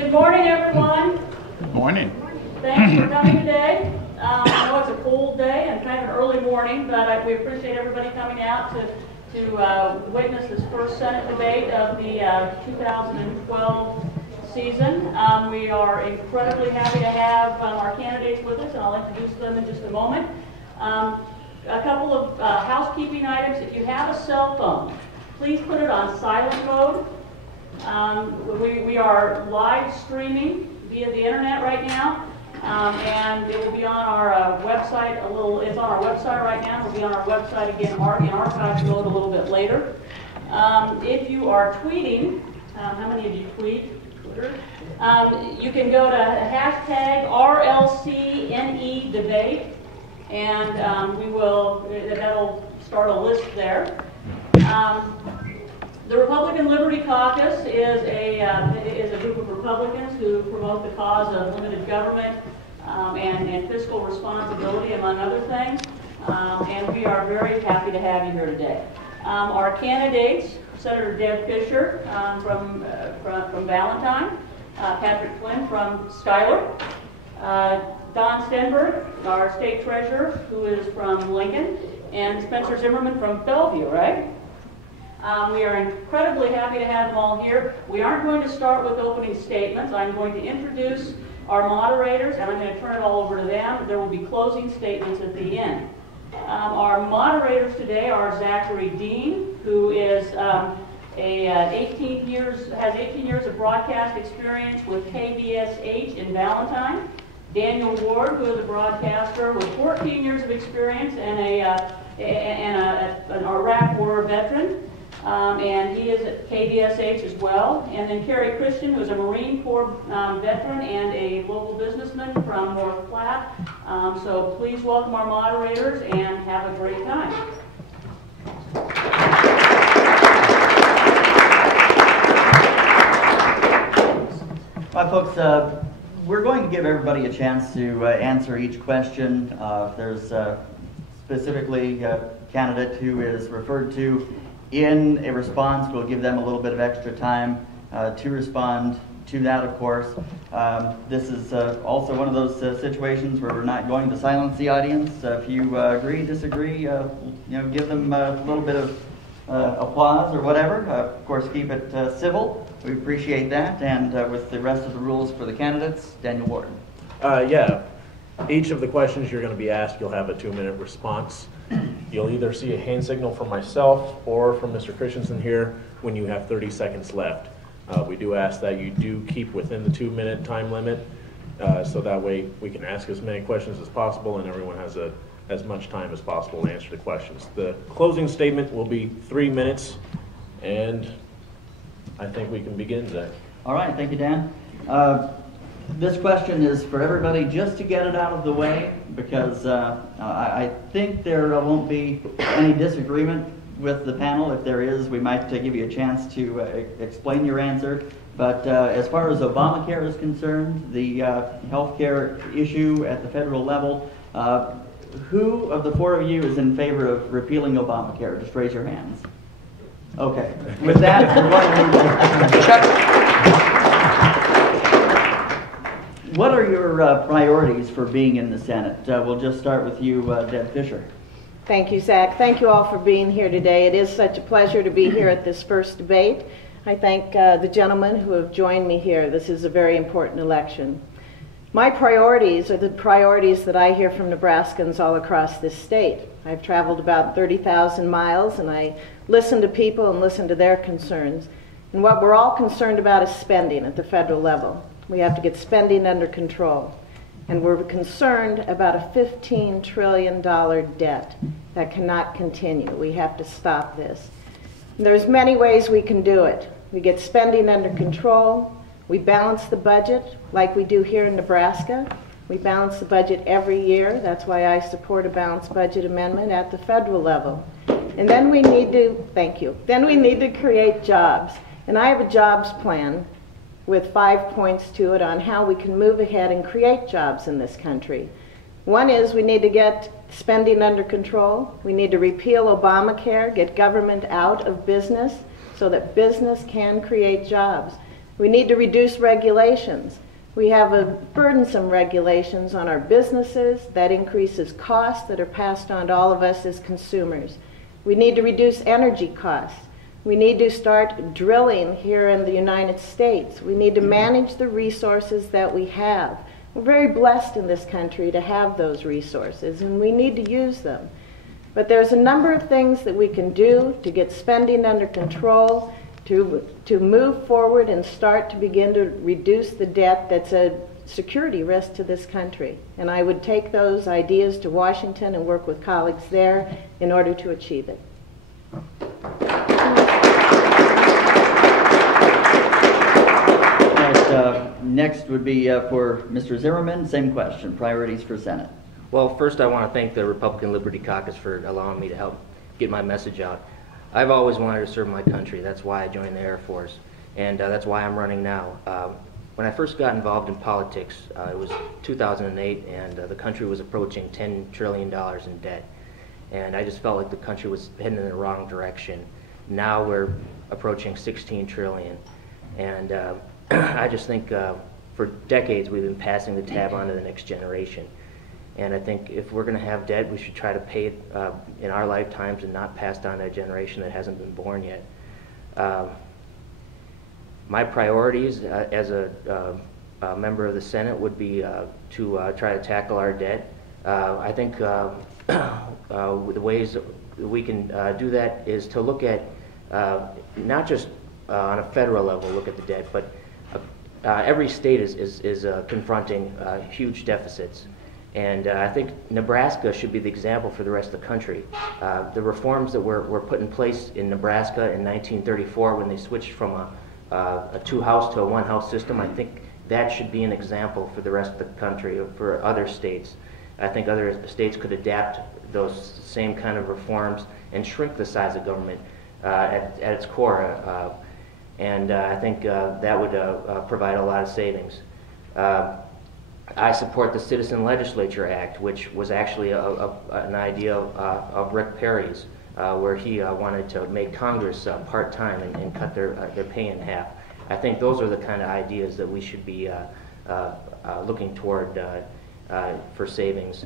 Good morning, everyone. Good morning. Thanks for coming today. I know it's a cold day and kind of an early morning, but we appreciate everybody coming out to witness this first Senate debate of the 2012 season. We are incredibly happy to have our candidates with us, and I'll introduce them in just a moment. A couple of housekeeping items. If you have a cell phone, please put it on silent mode. We are live streaming via the internet right now, and it will be on our website it's on our website right now. It will be on our website again in archive mode a little bit later. If you are tweeting, how many of you tweet? Twitter? You can go to hashtag RLC-NE debate, and that'll start a list there. The Republican Liberty Caucus is a group of Republicans who promote the cause of limited government and fiscal responsibility, among other things. And we are very happy to have you here today. Our candidates: Senator Deb Fischer from Valentine, Patrick Flynn from Schuyler, Don Stenberg, our state treasurer, who is from Lincoln, and Spencer Zimmerman from Bellevue, right? We are incredibly happy to have them all here. We aren't going to start with opening statements. I'm going to introduce our moderators, and I'm going to turn it all over to them. There will be closing statements at the end. Our moderators today are Zachary Dean, who is has 18 years of broadcast experience with KBSH in Valentine. Daniel Ward, who is a broadcaster with 14 years of experience and an Iraq War veteran. And he is at KBSH as well. And then Carrie Christian, who's a Marine Corps veteran and a local businessman from North Platte. So please welcome our moderators and have a great time. All right, folks, we're going to give everybody a chance to answer each question. If there's specifically a candidate who is referred to in a response, we'll give them a little bit of extra time to respond to that, of course. This is also one of those situations where we're not going to silence the audience. If you agree, disagree, give them a little bit of applause or whatever. Of course, keep it civil. We appreciate that. And with the rest of the rules for the candidates, Daniel Ward. Yeah. Each of the questions you're going to be asked, you'll have a 2-minute response. You'll either see a hand signal from myself or from Mr. Christensen here when you have 30 seconds left. We do ask that you do keep within the 2-minute time limit, so that way we can ask as many questions as possible and everyone has as much time as possible to answer the questions. The closing statement will be 3 minutes, and I think we can begin today. All right, thank you, Dan. This question is for everybody, just to get it out of the way, because I think there won't be any disagreement with the panel. If there is, we might give you a chance to explain your answer. But as far as Obamacare is concerned, the health care issue at the federal level, who of the 4 of you is in favor of repealing Obamacare? Just raise your hands. Okay. With that, we're going to check. What are your priorities for being in the Senate? We'll just start with you, Deb Fischer. Thank you, Zach. Thank you all for being here today. It is such a pleasure to be here at this first debate. I thank the gentlemen who have joined me here. This is a very important election. My priorities are the priorities that I hear from Nebraskans all across this state. I've traveled about 30,000 miles, and I listen to people and listen to their concerns. And what we're all concerned about is spending at the federal level. We have to get spending under control. And we're concerned about a $15 trillion debt that cannot continue. We have to stop this. And there's many ways we can do it. We get spending under control. We balance the budget like we do here in Nebraska. We balance the budget every year. That's why I support a balanced budget amendment at the federal level. And then we need to, thank you, then we need to create jobs. And I have a jobs plan with 5 points to it on how we can move ahead and create jobs in this country. One is we need to get spending under control. We need to repeal Obamacare, get government out of business so that business can create jobs. We need to reduce regulations. We have burdensome regulations on our businesses that increases costs that are passed on to all of us as consumers. We need to reduce energy costs. We need to start drilling here in the United States. We need to manage the resources that we have. We're very blessed in this country to have those resources, and we need to use them. But there's a number of things that we can do to get spending under control, to move forward and start to begin to reduce the debt that's a security risk to this country. And I would take those ideas to Washington and work with colleagues there in order to achieve it. Next would be for Mr. Zimmerman, same question, priorities for Senate. Well, first I want to thank the Republican Liberty Caucus for allowing me to help get my message out. I've always wanted to serve my country. That's why I joined the Air Force, and that's why I'm running now. When I first got involved in politics, it was 2008, and the country was approaching $10 trillion in debt. And I just felt like the country was heading in the wrong direction. Now we're approaching 16 trillion. And I just think for decades we've been passing the tab on to the next generation. And I think if we're going to have debt, we should try to pay it in our lifetimes and not pass down to a generation that hasn't been born yet. My priorities as a member of the Senate would be to try to tackle our debt. I think the ways that we can do that is to look at not just on a federal level, look at the debt, but every state is confronting huge deficits. And I think Nebraska should be the example for the rest of the country. The reforms that were put in place in Nebraska in 1934 when they switched from a two-house to a one-house system, I think that should be an example for the rest of the country, for other states. I think other states could adapt those same kind of reforms and shrink the size of government at its core. And I think that would provide a lot of savings. I support the Citizen Legislature Act, which was actually an idea of Rick Perry's, where he wanted to make Congress part-time and cut their pay in half. I think those are the kind of ideas that we should be looking toward for savings.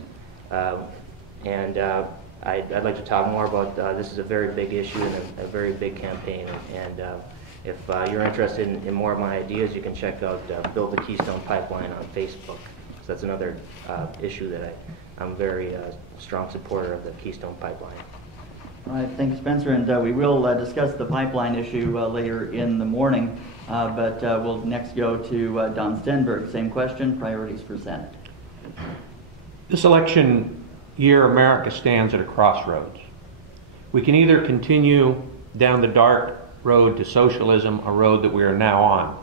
And I'd like to talk more about this is a very big issue and a very big campaign. And if you're interested in more of my ideas, you can check out Build the Keystone Pipeline on Facebook. So that's another issue that I'm very strong supporter of, the Keystone Pipeline. All right, thank you, Spencer. And we will discuss the pipeline issue later in the morning. But we'll next go to Don Stenberg. Same question, priorities for Senate. This election year, America stands at a crossroads. We can either continue down the dark road to socialism, a road that we are now on.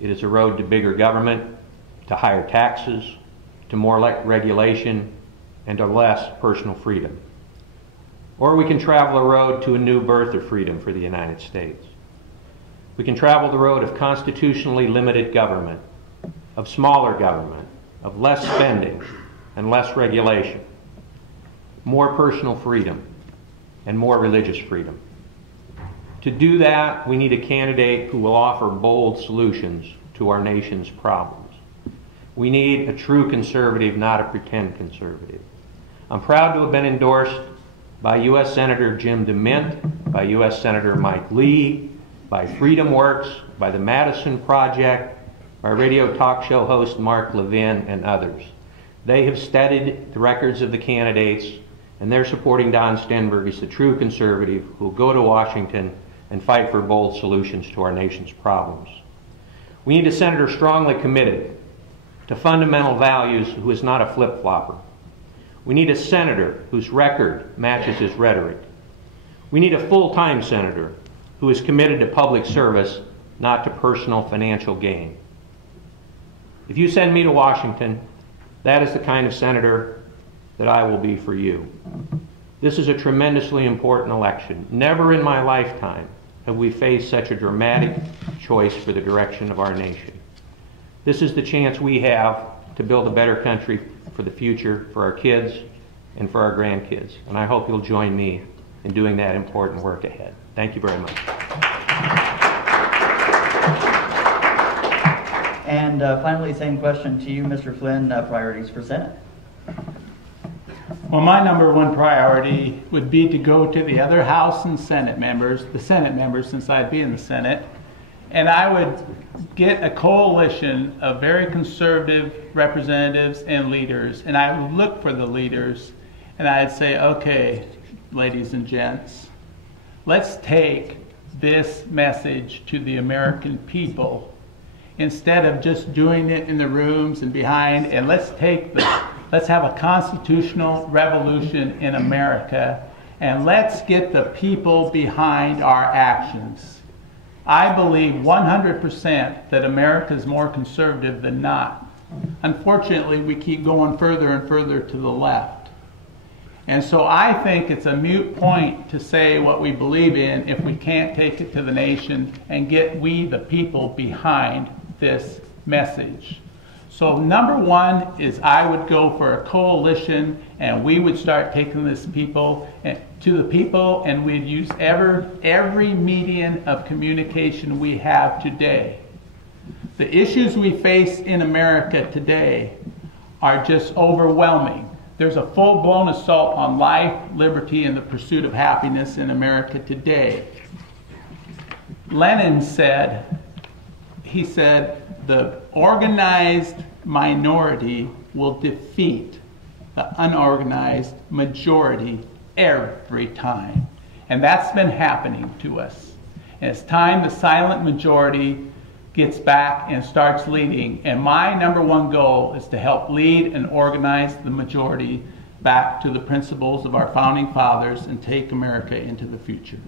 It is a road to bigger government, to higher taxes, to more regulation, and to less personal freedom. Or we can travel a road to a new birth of freedom for the United States. We can travel the road of constitutionally limited government, of smaller government, of less spending and less regulation, more personal freedom, and more religious freedom. To do that, we need a candidate who will offer bold solutions to our nation's problems. We need a true conservative, not a pretend conservative. I'm proud to have been endorsed by U.S. Senator Jim DeMint, by U.S. Senator Mike Lee, by Freedom Works, by the Madison Project, by radio talk show host Mark Levin, and others. They have studied the records of the candidates, and they're supporting Don Stenberg as the true conservative who will go to Washington and fight for bold solutions to our nation's problems. We need a senator strongly committed to fundamental values who is not a flip-flopper. We need a senator whose record matches his rhetoric. We need a full-time senator who is committed to public service, not to personal financial gain. If you send me to Washington, that is the kind of senator that I will be for you. This is a tremendously important election. Never in my lifetime have we faced such a dramatic choice for the direction of our nation. This is the chance we have to build a better country for the future, for our kids, and for our grandkids. And I hope you'll join me in doing that important work ahead. Thank you very much. And finally, same question to you, Mr. Flynn, priorities for Senate. Well, my number one priority would be to go to the other House and Senate members, the Senate members, since I'd be in the Senate, and I would get a coalition of very conservative representatives and leaders, and I would look for the leaders, and I'd say, okay, ladies and gents, let's take this message to the American people instead of just doing it in the rooms and behind, and let's have a constitutional revolution in America, and let's get the people behind our actions. I believe 100% that America is more conservative than not. Unfortunately, we keep going further and further to the left. And so I think it's a moot point to say what we believe in if we can't take it to the nation and get we, the people, behind this message. So number one is I would go for a coalition, and we would start taking this to the people, and we'd use every medium of communication we have today. The issues we face in America today are just overwhelming. There's a full-blown assault on life, liberty, and the pursuit of happiness in America today. Lenin said, the organized minority will defeat the unorganized majority every time. And that's been happening to us. And it's time the silent majority gets back and starts leading. And my number one goal is to help lead and organize the majority back to the principles of our founding fathers and take America into the future.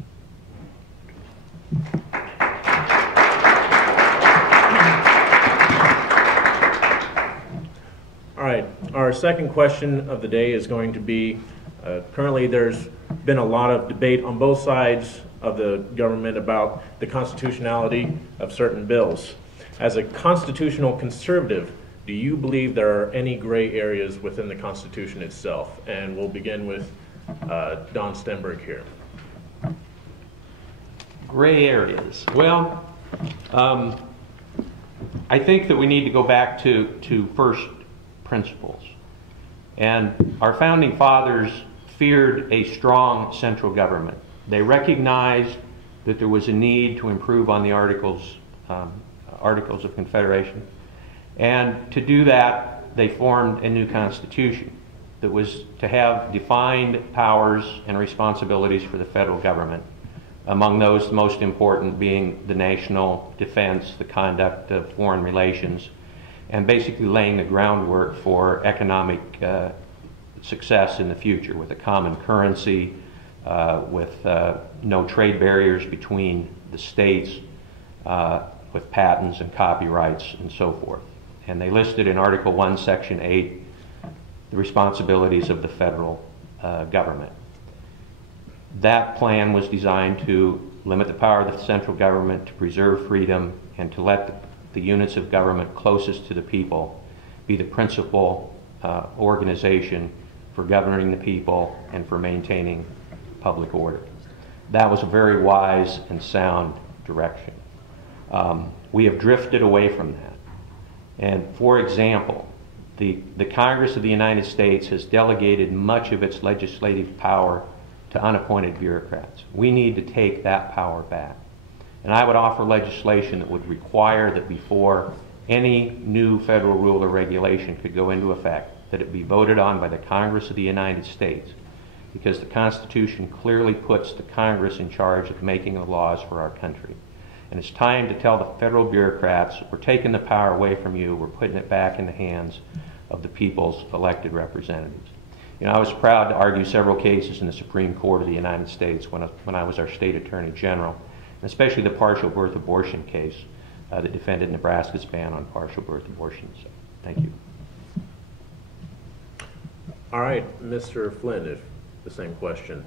All right, our second question of the day is going to be, currently there's been a lot of debate on both sides of the government about the constitutionality of certain bills. As a constitutional conservative, do you believe there are any gray areas within the Constitution itself? And we'll begin with Don Stenberg here. Gray areas. Well, I think that we need to go back to first principles. And our founding fathers feared a strong central government. They recognized that there was a need to improve on the Articles of Confederation. And to do that, they formed a new constitution that was to have defined powers and responsibilities for the federal government. Among those, the most important being the national defense, the conduct of foreign relations, and basically laying the groundwork for economic success in the future with a common currency, with no trade barriers between the states, with patents and copyrights and so forth. And they listed in Article 1, Section 8, the responsibilities of the federal government. That plan was designed to limit the power of the central government, to preserve freedom, and to let the units of government closest to the people be the principal organization for governing the people and for maintaining public order. That was a very wise and sound direction. We have drifted away from that. And for example, the Congress of the United States has delegated much of its legislative power to unappointed bureaucrats. We need to take that power back. And I would offer legislation that would require that before any new federal rule or regulation could go into effect, that it be voted on by the Congress of the United States, because the Constitution clearly puts the Congress in charge of making the laws for our country. And it's time to tell the federal bureaucrats, we're taking the power away from you, we're putting it back in the hands of the people's elected representatives. You know, I was proud to argue several cases in the Supreme Court of the United States when I was our state attorney general, and especially the partial birth abortion case that defended Nebraska's ban on partial birth abortions. So, thank you. All right, Mr. Flynn, if the same question.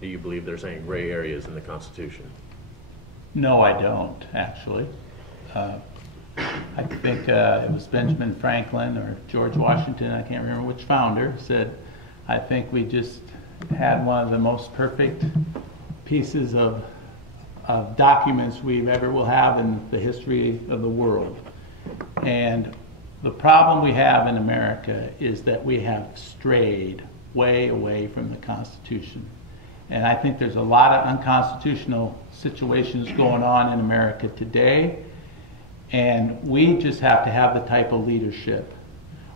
Do you believe there's any gray areas in the Constitution? No, I don't, actually. I think it was Benjamin Franklin or George Washington, I can't remember which founder, said, I think we just had one of the most perfect pieces of documents we ever will have in the history of the world. And the problem we have in America is that we have strayed way away from the Constitution. And I think there's a lot of unconstitutional situations going on in America today. And we just have to have the type of leadership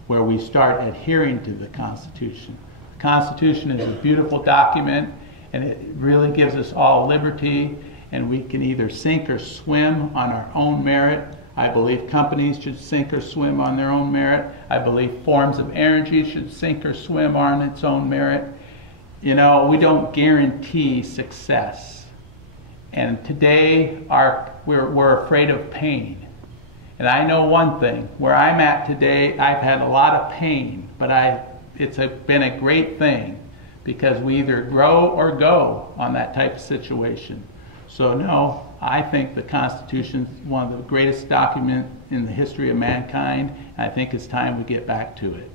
where we start adhering to the Constitution. The Constitution is a beautiful document, and it really gives us all liberty, and we can either sink or swim on our own merit. I believe companies should sink or swim on their own merit. I believe forms of energy should sink or swim on its own merit. You know, we don't guarantee success. And today, we're afraid of pain. And I know one thing, where I'm at today, I've had a lot of pain, but it's been a great thing, because we either grow or go on that type of situation. So no, I think the Constitution is one of the greatest documents in the history of mankind, and I think it's time we get back to it.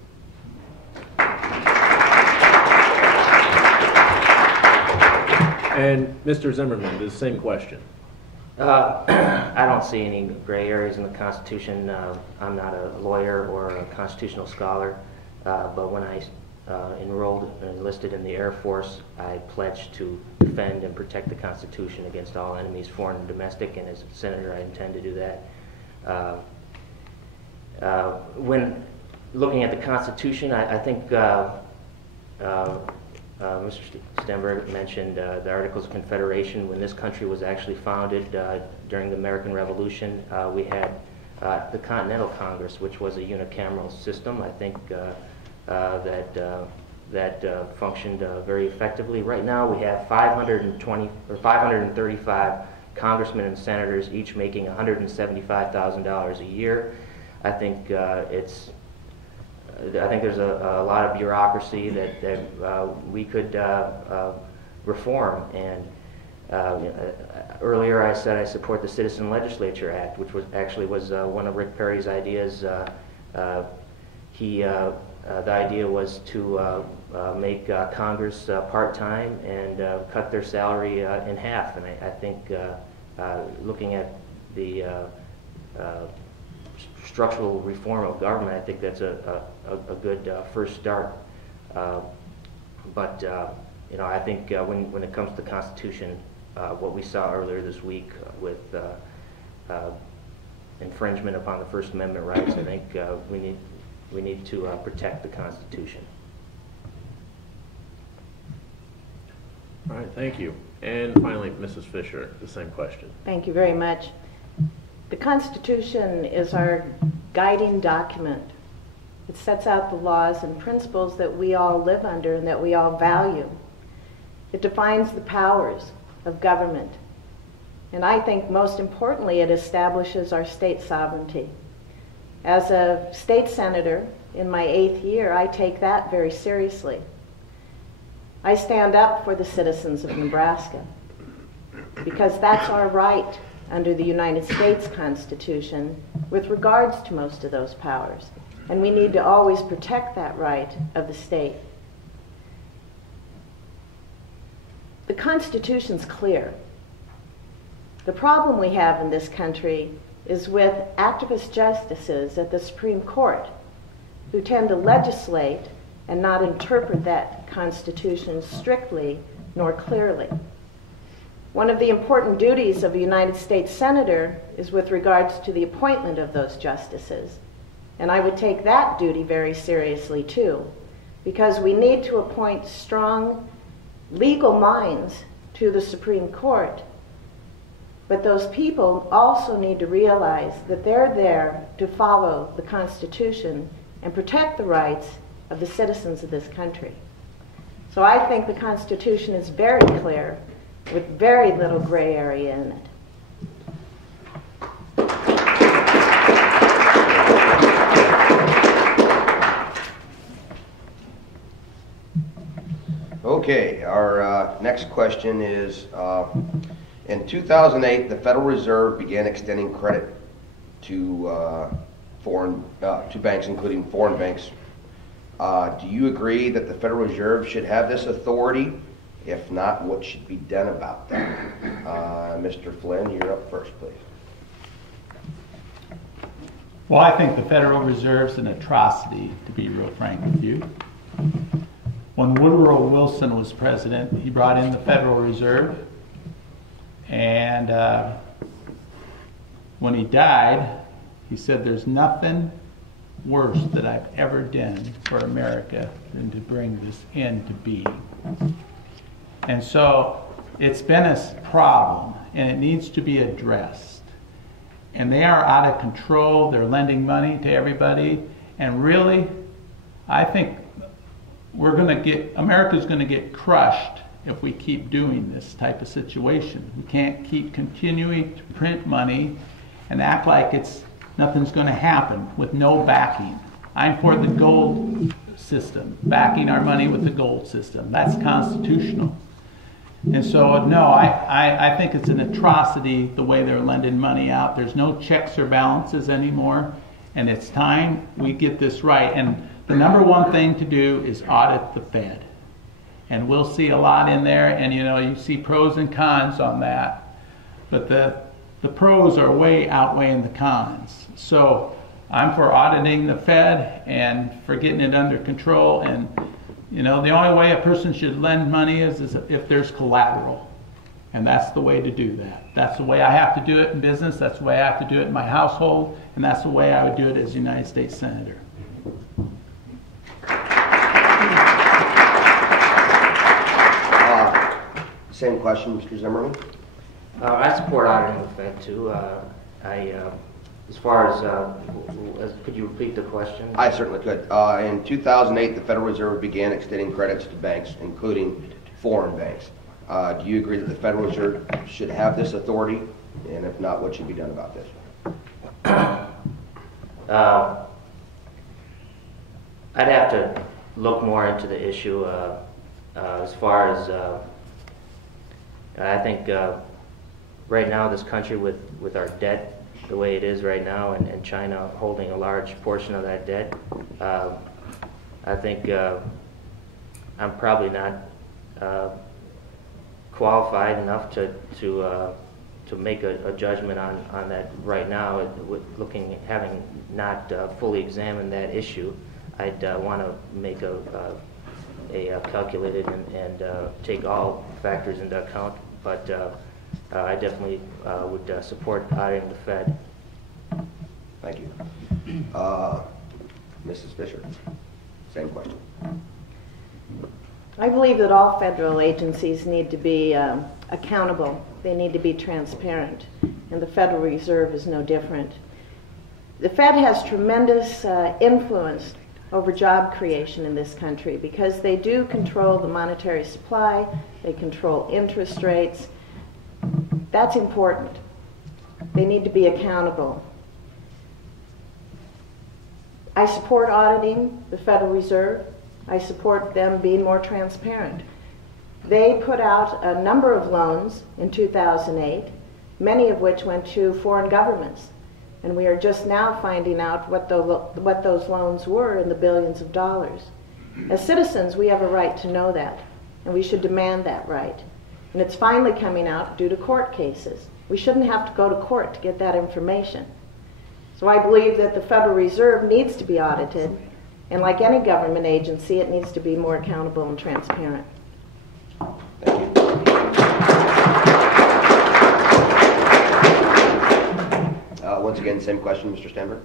And Mr. Zimmerman, the same question. I don't see any gray areas in the Constitution. I'm not a lawyer or a constitutional scholar, but when I enrolled and enlisted in the Air Force, I pledged to defend and protect the Constitution against all enemies, foreign and domestic, and as a senator I intend to do that. When looking at the Constitution, I think Mr. Stenberg mentioned the Articles of Confederation. When this country was actually founded during the American Revolution, we had the Continental Congress, which was a unicameral system. I think that functioned very effectively. Right now we have 535 congressmen and senators, each making $175,000 a year. I think there's a lot of bureaucracy that we could reform. And earlier I said I support the Citizen Legislature Act, which was one of Rick Perry's ideas. The idea was to make Congress part-time and cut their salary in half. And I think looking at the structural reform of government, I think that's a good first start. But I think when it comes to the Constitution, what we saw earlier this week with infringement upon the First Amendment rights, I think we need to protect the Constitution. All right, thank you. And finally, Mrs. Fischer, the same question. Thank you very much. The Constitution is our guiding document. It sets out the laws and principles that we all live under and that we all value. It defines the powers of government. And I think most importantly, it establishes our state sovereignty. As a state senator in my 8th year, I take that very seriously. I stand up for the citizens of Nebraska because that's our right under the United States Constitution with regards to most of those powers. And we need to always protect that right of the state. The Constitution's clear. The problem we have in this country is with activist justices at the Supreme Court who tend to legislate and not interpret that Constitution strictly nor clearly. One of the important duties of a United States Senator is with regards to the appointment of those justices. And I would take that duty very seriously too, because we need to appoint strong legal minds to the Supreme Court. But those people also need to realize that they're there to follow the Constitution and protect the rights of the citizens of this country. So I think the Constitution is very clear, with very little gray area in it. Okay, our next question is, in 2008, the Federal Reserve began extending credit to banks, including foreign banks. Do you agree that the Federal Reserve should have this authority? If not, what should be done about that? Mr. Flynn, you're up first, please. Well, I think the Federal Reserve's an atrocity, to be real frank with you. When Woodrow Wilson was president, he brought in the Federal Reserve, and when he died, he said, "There's nothing worse that I've ever done for America than to bring this into being." And so it's been a problem, and it needs to be addressed. And they are out of control. They're lending money to everybody. And really, I think America's going to get crushed if we keep doing this type of situation. We can't keep continuing to print money and act like nothing's going to happen with no backing. I'm for the gold system, backing our money with the gold system. That's constitutional. And so, no, I think it's an atrocity the way they're lending money out. There's no checks or balances anymore, and it's time we get this right. And the number one thing to do is audit the Fed. And we'll see a lot in there, and you see pros and cons on that. But the pros are way outweighing the cons. So I'm for auditing the Fed and for getting it under control. And the only way a person should lend money is if there's collateral. And that's the way to do that. That's the way I have to do it in business. That's the way I have to do it in my household. And that's the way I would do it as a United States Senator. Same question, Mr. Zimmerman. I support auditing the Fed too. As far as, could you repeat the question? I certainly could. In 2008, the Federal Reserve began extending credits to banks, including foreign banks. Do you agree that the Federal Reserve should have this authority? And if not, what should be done about this? I'd have to look more into the issue as far as I think right now this country with our debt the way it is right now and China holding a large portion of that debt, I think I'm probably not qualified enough to make a judgment on that right now. Having not fully examined that issue, I'd want to make a calculated and take all factors into account. But I definitely would support auditing the Fed. Thank you. Mrs. Fischer, same question. I believe that all federal agencies need to be accountable. They need to be transparent, and the Federal Reserve is no different. The Fed has tremendous influence over job creation in this country because they do control the monetary supply, they control interest rates. That's important. They need to be accountable. I support auditing the Federal Reserve. I support them being more transparent. They put out a number of loans in 2008, many of which went to foreign governments. And we are just now finding out what those loans were in the billions of dollars. As citizens, we have a right to know that, and we should demand that right. And it's finally coming out due to court cases. We shouldn't have to go to court to get that information. So I believe that the Federal Reserve needs to be audited, and like any government agency, it needs to be more accountable and transparent. Thank you. Once again, same question, Mr. Stenberg.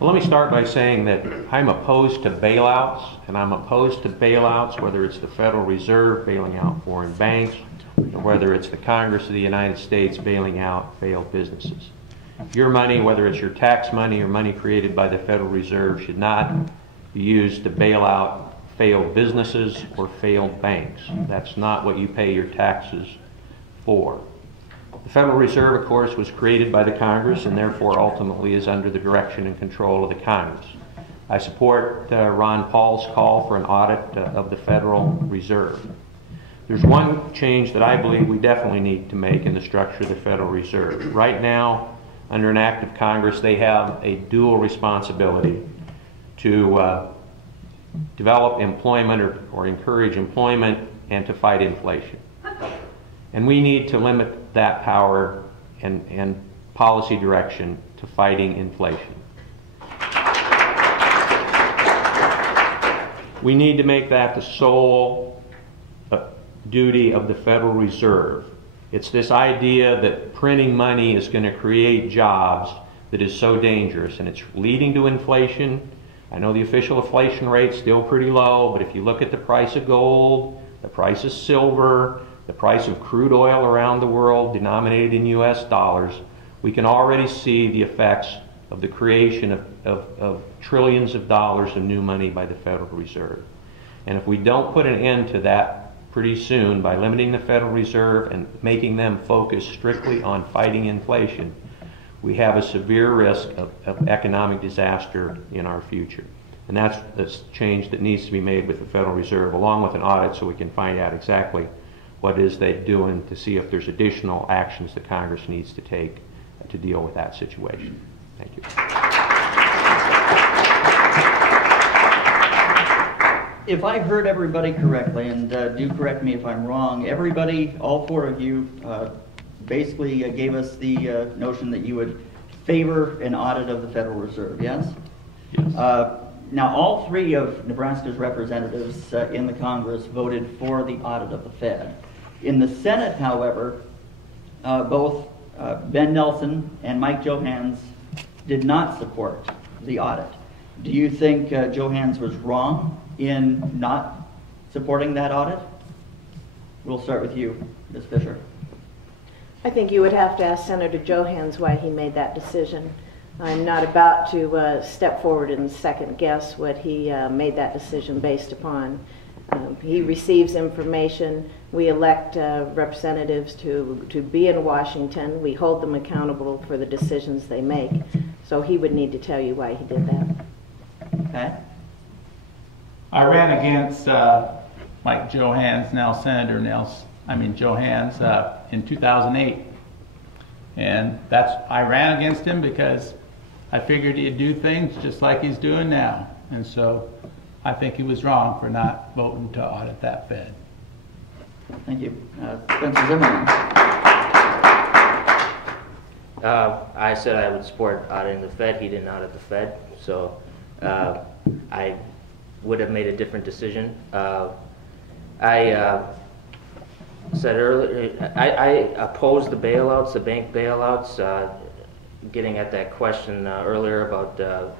Well, let me start by saying that I'm opposed to bailouts, and I'm opposed to bailouts whether it's the Federal Reserve bailing out foreign banks, or whether it's the Congress of the United States bailing out failed businesses. Your money, whether it's your tax money or money created by the Federal Reserve, should not be used to bail out failed businesses or failed banks. That's not what you pay your taxes for. The Federal Reserve, of course, was created by the Congress and therefore ultimately is under the direction and control of the Congress. I support Ron Paul's call for an audit of the Federal Reserve. There's one change that I believe we definitely need to make in the structure of the Federal Reserve. Right now, under an act of Congress, they have a dual responsibility to develop employment or encourage employment and to fight inflation. And we need to limit that power and policy direction to fighting inflation. We need to make that the sole duty of the Federal Reserve. It's this idea that printing money is going to create jobs that is so dangerous, and it's leading to inflation. I know the official inflation rate's still pretty low, but if you look at the price of gold, the price of silver, the price of crude oil around the world denominated in US dollars, we can already see the effects of the creation of trillions of dollars of new money by the Federal Reserve. And if we don't put an end to that pretty soon by limiting the Federal Reserve and making them focus strictly on fighting inflation, we have a severe risk of economic disaster in our future. And that's the change that needs to be made with the Federal Reserve, along with an audit, so we can find out exactly what it is they're doing to see if there's additional actions that Congress needs to take to deal with that situation. Thank you. If I heard everybody correctly, and do correct me if I'm wrong, everybody, all four of you, basically gave us the notion that you would favor an audit of the Federal Reserve, yes? Yes. Now, all three of Nebraska's representatives in the Congress voted for the audit of the Fed. In the Senate, however, both Ben Nelson and Mike Johans did not support the audit. Do you think Johans was wrong in not supporting that audit? We'll start with you, Ms. Fischer. I think you would have to ask Senator Johans why he made that decision. I'm not about to step forward and second guess what he made that decision based upon. He receives information. We elect representatives to be in Washington. We hold them accountable for the decisions they make. So he would need to tell you why he did that. Okay. I ran against Mike Johans, now Senator Johans, in 2008. And I ran against him because I figured he'd do things just like he's doing now. And so I think he was wrong for not voting to audit that Fed. Thank you. Spencer Zimmerman. I said I would support auditing the Fed. He didn't audit the Fed, so I would have made a different decision. I said earlier, I opposed the bailouts, the bank bailouts, getting at that question earlier about the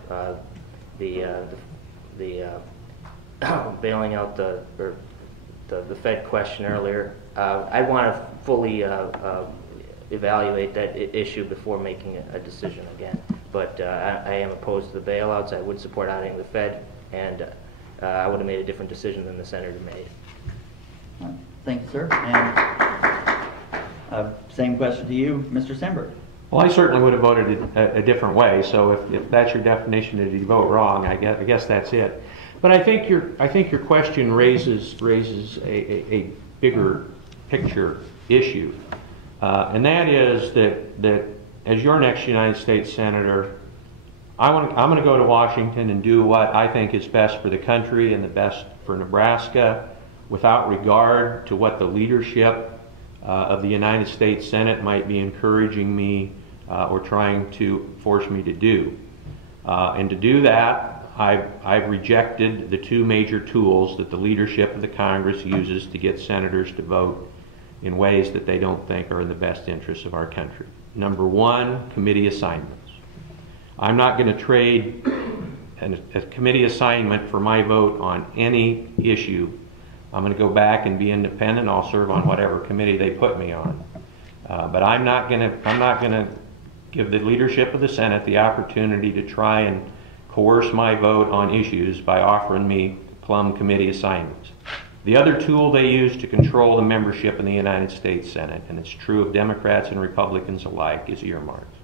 bailing out the Fed question earlier. I want to fully evaluate that issue before making a decision again. But I am opposed to the bailouts. I would support auditing the Fed, and I would have made a different decision than the senator made. Thank you, sir. And same question to you, Mr. Stenberg. Well, I certainly would have voted a different way. So if that's your definition, that you vote wrong, I guess that's it. But I think your question raises a bigger picture issue, and that is that as your next United States Senator, I'm going to go to Washington and do what I think is best for the country and the best for Nebraska, without regard to what the leadership of the United States Senate might be encouraging me or trying to force me to do. And to do that, I've rejected the two major tools that the leadership of the Congress uses to get senators to vote in ways that they don't think are in the best interests of our country. Number one, committee assignments. I'm not going to trade a committee assignment for my vote on any issue. I'm going to go back and be independent. I'll serve on whatever committee they put me on. But I'm not going to give the leadership of the Senate the opportunity to try and coerce my vote on issues by offering me plum committee assignments. The other tool they use to control the membership in the United States Senate, and it's true of Democrats and Republicans alike, is earmarks.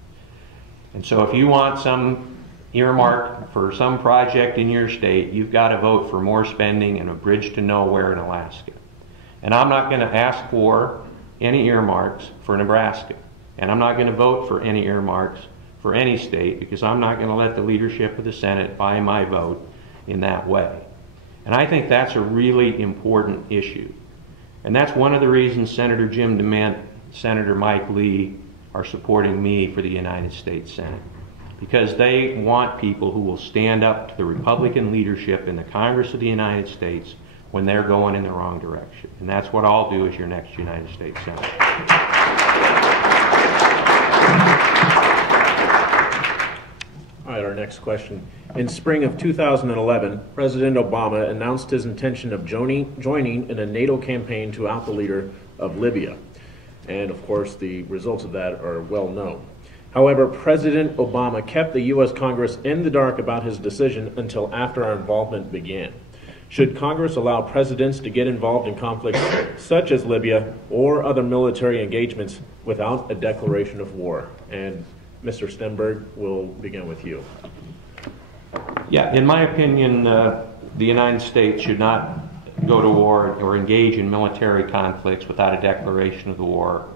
And so if you want some earmark for some project in your state, you've got to vote for more spending and a bridge to nowhere in Alaska. And I'm not going to ask for any earmarks for Nebraska. And I'm not going to vote for any earmarks for any state, because I'm not going to let the leadership of the Senate buy my vote in that way. And I think that's a really important issue. And that's one of the reasons Senator Jim DeMint, Senator Mike Lee are supporting me for the United States Senate. because they want people who will stand up to the Republican leadership in the Congress of the United States when they're going in the wrong direction. And that's what I'll do as your next United States Senator. All right, our next question. In spring of 2011, President Obama announced his intention of joining in a NATO campaign to oust the leader of Libya. And of course, the results of that are well known. However, President Obama kept the U.S. Congress in the dark about his decision until after our involvement began. Should Congress allow presidents to get involved in conflicts such as Libya or other military engagements without a declaration of war? And Mr. Stenberg, we'll begin with you. Yeah, in my opinion, the United States should not go to war or engage in military conflicts without a declaration of war,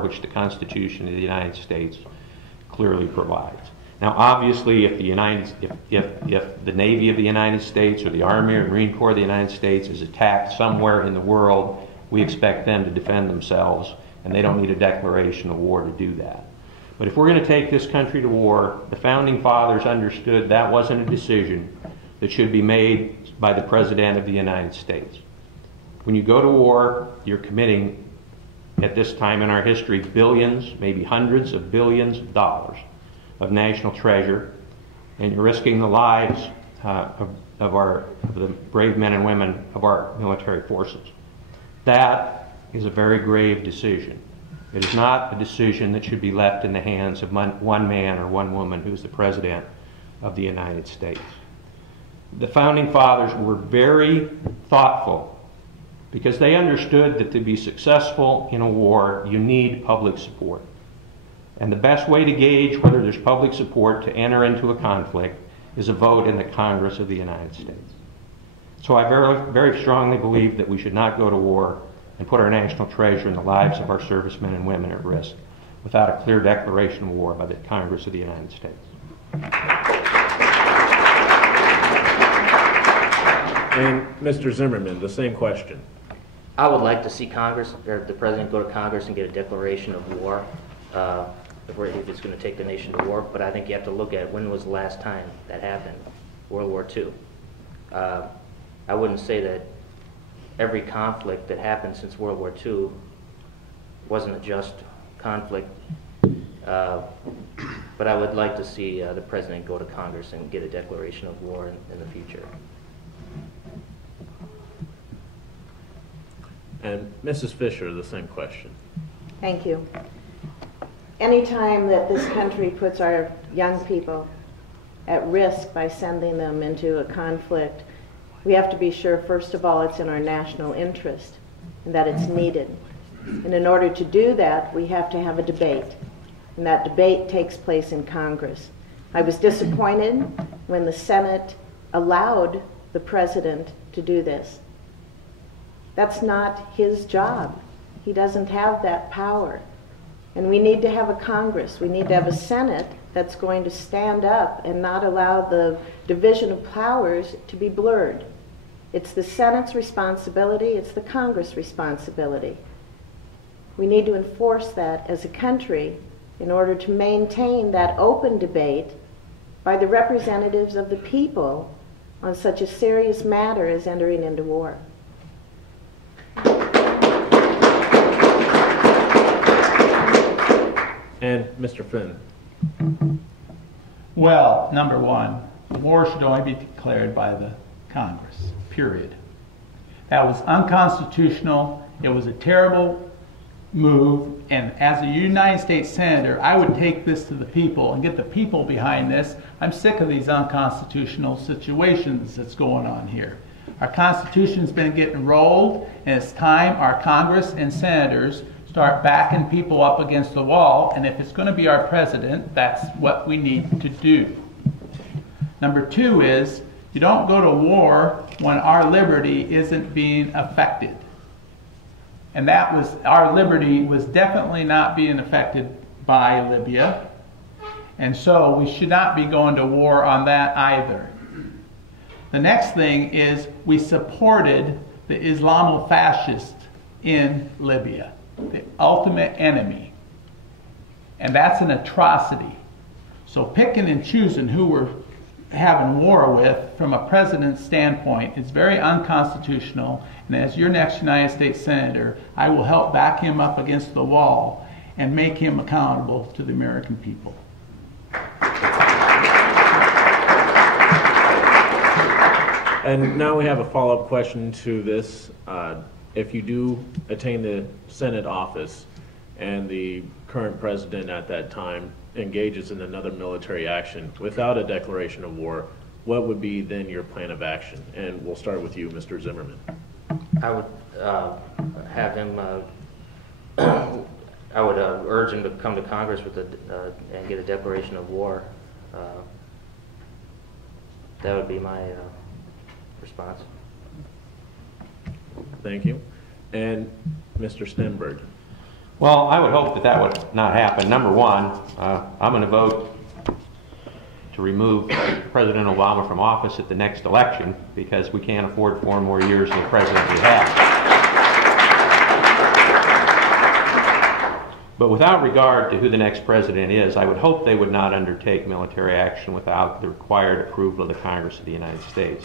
which the Constitution of the United States clearly provides. Now, obviously, if the Navy of the United States or the Army or Marine Corps of the United States is attacked somewhere in the world, we expect them to defend themselves, and they don't need a declaration of war to do that. But if we're going to take this country to war, the Founding Fathers understood that wasn't a decision that should be made by the President of the United States. When you go to war, you're committing, at this time in our history, billions, maybe hundreds of billions of dollars of national treasure, and you're risking the lives of the brave men and women of our military forces. That is a very grave decision. It is not a decision that should be left in the hands of one man or one woman who's the President of the United States. The Founding Fathers were very thoughtful because they understood that to be successful in a war, you need public support. And the best way to gauge whether there's public support to enter into a conflict is a vote in the Congress of the United States. So I very, very strongly believe that we should not go to war and put our national treasure and the lives of our servicemen and women at risk without a clear declaration of war by the Congress of the United States. And Mr. Zimmerman, the same question. I would like to see Congress, or the President, go to Congress and get a declaration of war if it's going to take the nation to war. But I think you have to look at when was the last time that happened, World War II. I wouldn't say that every conflict that happened since World War II wasn't a just conflict, but I would like to see the President go to Congress and get a declaration of war in the future. And Mrs. Fischer, the same question. Thank you. Anytime that this country puts our young people at risk by sending them into a conflict, we have to be sure, first of all, it's in our national interest and that it's needed. And in order to do that, we have to have a debate. And that debate takes place in Congress. I was disappointed when the Senate allowed the President to do this. That's not his job. He doesn't have that power. And we need to have a Congress. We need to have a Senate that's going to stand up and not allow the division of powers to be blurred. It's the Senate's responsibility. It's the Congress' responsibility. We need to enforce that as a country in order to maintain that open debate by the representatives of the people on such a serious matter as entering into war. And Mr. Flynn. Well, number one, war should only be declared by the Congress, period. That was unconstitutional. It was a terrible move. And as a United States Senator, I would take this to the people and get the people behind this. I'm sick of these unconstitutional situations that's going on here. Our Constitution's been getting rolled, and it's time our Congress and senators start backing people up against the wall, and if it's going to be our president, that's what we need to do. Number two is, you don't go to war when our liberty isn't being affected. And that was, our liberty was definitely not being affected by Libya, and so we should not be going to war on that either. The next thing is, we supported the Islamofascists in Libya, the ultimate enemy. And that's an atrocity. So picking and choosing who we're having war with from a president's standpoint is very unconstitutional. And as your next United States Senator, I will help back him up against the wall and make him accountable to the American people. And now we have a follow-up question to this. If you do attain the Senate office and the current president at that time engages in another military action without a declaration of war, what would be then your plan of action? And we'll start with you, Mr. Zimmerman. I would have him, I would urge him to come to Congress with and get a declaration of war. That would be my response. Thank you. And Mr. Stenberg. Well, I would hope that that would not happen. Number one, I'm going to vote to remove President Obama from office at the next election because we can't afford 4 more years of the president we have. But without regard to who the next president is, I would hope they would not undertake military action without the required approval of the Congress of the United States.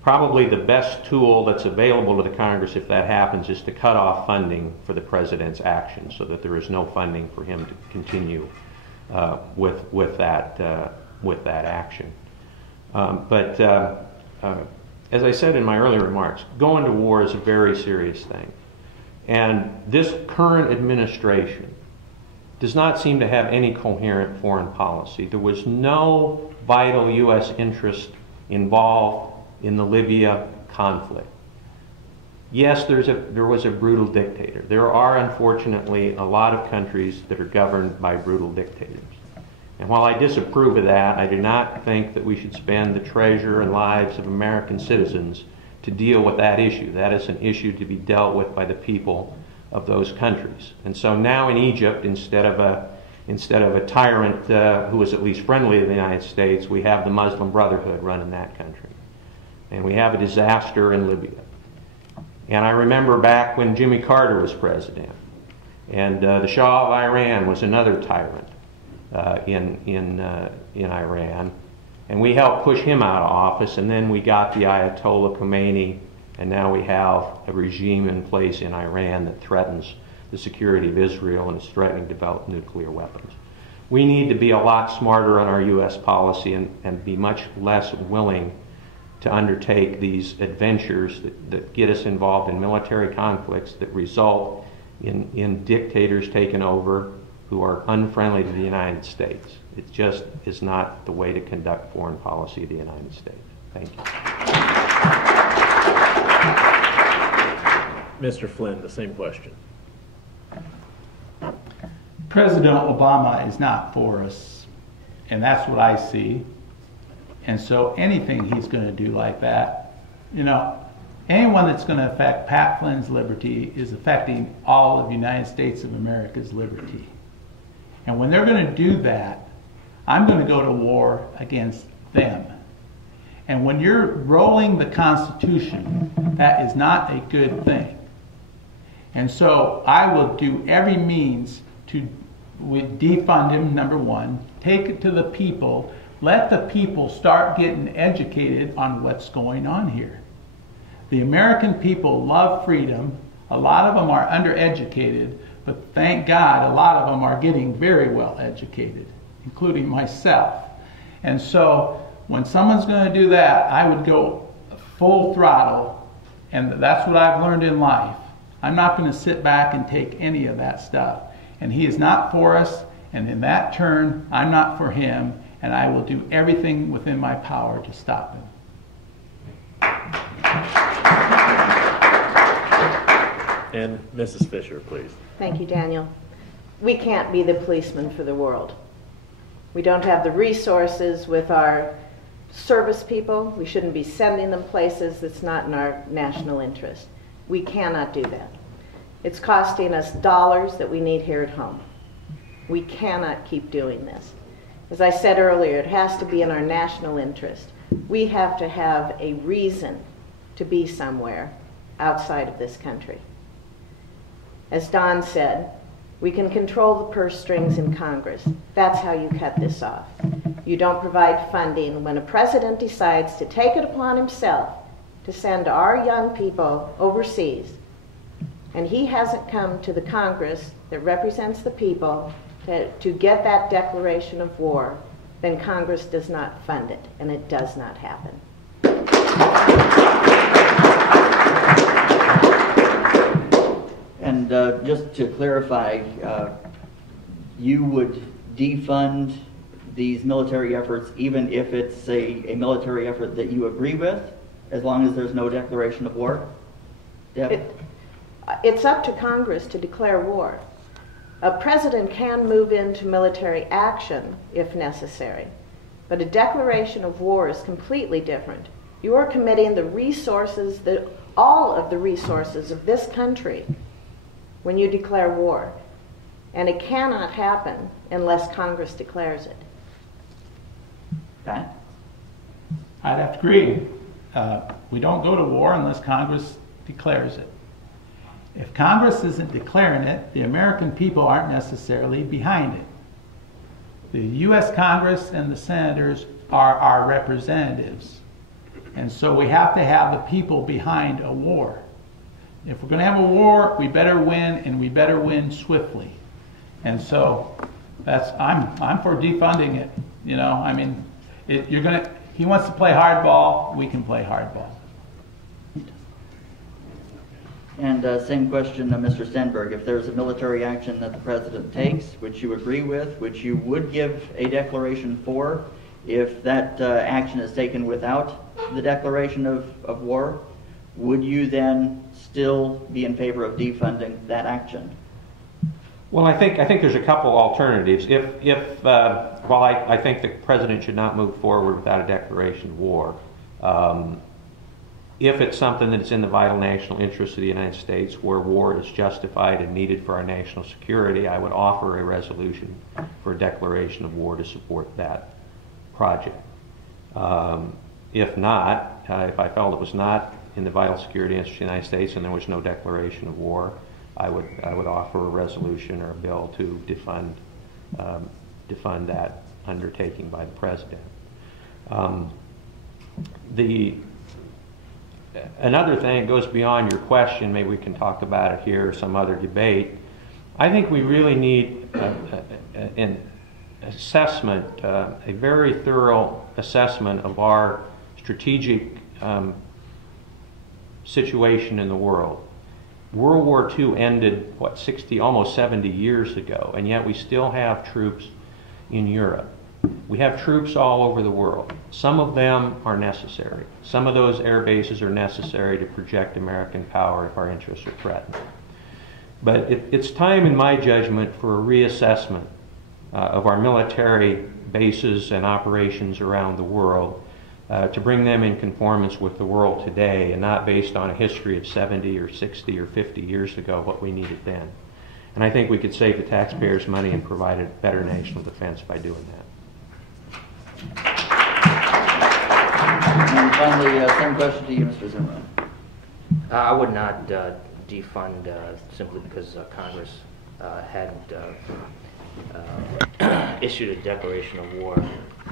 Probably the best tool that's available to the Congress if that happens is to cut off funding for the president's actions so that there is no funding for him to continue with that action. But as I said in my earlier remarks, going to war is a very serious thing. And this current administration does not seem to have any coherent foreign policy. There was no vital U.S. interest involved in the Libya conflict. Yes, there was a brutal dictator. There are, unfortunately, a lot of countries that are governed by brutal dictators. And while I disapprove of that, I do not think that we should spend the treasure and lives of American citizens to deal with that issue. That is an issue to be dealt with by the people of those countries. And so now in Egypt, instead of a tyrant who is at least friendly to the United States, we have the Muslim Brotherhood running that country. And we have a disaster in Libya. And I remember back when Jimmy Carter was president, and the Shah of Iran was another tyrant in Iran, and we helped push him out of office, and then we got the Ayatollah Khomeini, and now we have a regime in place in Iran that threatens the security of Israel and is threatening to develop nuclear weapons. We need to be a lot smarter on our U.S. policy and be much less willing to undertake these adventures that get us involved in military conflicts that result in dictators taking over who are unfriendly to the United States. It just is not the way to conduct foreign policy of the United States. Thank you. Mr. Flynn, the same question. President Obama is not for us, and that's what I see. And so anything he's going to do like that, anyone that's going to affect Pat Flynn's liberty is affecting all of the United States of America's liberty. And when they're going to do that, I'm going to go to war against them. And when you're rolling the Constitution, that is not a good thing. And so I will do every means to defund him, number one, take it to the people. Let the people start getting educated on what's going on here. The American people love freedom. A lot of them are undereducated, but thank God a lot of them are getting very well educated, including myself. And so when someone's going to do that, I would go full throttle, and that's what I've learned in life. I'm not going to sit back and take any of that stuff. And he is not for us, and in that turn, I'm not for him. And I will do everything within my power to stop him. And Mrs. Fischer, please. Thank you, Daniel. We can't be the policeman for the world. We don't have the resources with our service people. We shouldn't be sending them places that's not in our national interest. We cannot do that. It's costing us dollars that we need here at home. We cannot keep doing this. As I said earlier, it has to be in our national interest. We have to have a reason to be somewhere outside of this country. As Don said, We can control the purse strings in Congress. That's how you cut this off. You don't provide funding when a president decides to take it upon himself to send our young people overseas, and he hasn't come to the Congress that represents the people to get that declaration of war, then Congress does not fund it, and it does not happen. And just to clarify, you would defund these military efforts even if it's a military effort that you agree with, as long as there's no declaration of war? Deb? It's up to Congress to declare war. A president can move into military action if necessary, but a declaration of war is completely different. You are committing the resources, all of the resources of this country when you declare war, and it cannot happen unless Congress declares it. Pat? I'd have to agree. We don't go to war unless Congress declares it. If Congress isn't declaring it, the American people aren't necessarily behind it. The U.S. Congress and the senators are our representatives. And so we have to have the people behind a war. If we're going to have a war, we better win, and we better win swiftly. And so I'm for defunding it. You know, I mean, he wants to play hardball, we can play hardball. And same question, Mr. Stenberg. If there's a military action that the president takes, which you agree with, which you would give a declaration for, if that action is taken without the declaration of war, would you then still be in favor of defunding that action? Well, I think there's a couple alternatives. While I think the president should not move forward without a declaration of war, if it's something that's in the vital national interest of the United States, where war is justified and needed for our national security, I would offer a resolution for a declaration of war to support that project. If not, if I felt it was not in the vital security interest of the United States and there was no declaration of war, I would offer a resolution or a bill to defund that undertaking by the president. Another thing, it goes beyond your question, maybe we can talk about it here or some other debate. I think we really need an assessment, a very thorough assessment of our strategic situation in the world. World War II ended, almost 70 years ago, and yet we still have troops in Europe. We have troops all over the world. Some of them are necessary. Some of those air bases are necessary to project American power if our interests are threatened. But it's time, in my judgment, for a reassessment of our military bases and operations around the world to bring them in conformance with the world today and not based on a history of 70 or 60 or 50 years ago, what we needed then. And I think we could save the taxpayers money and provide a better national defense by doing that. And finally, same question to you, Mr. Zimmerman. I would not defund simply because Congress hadn't issued a declaration of war.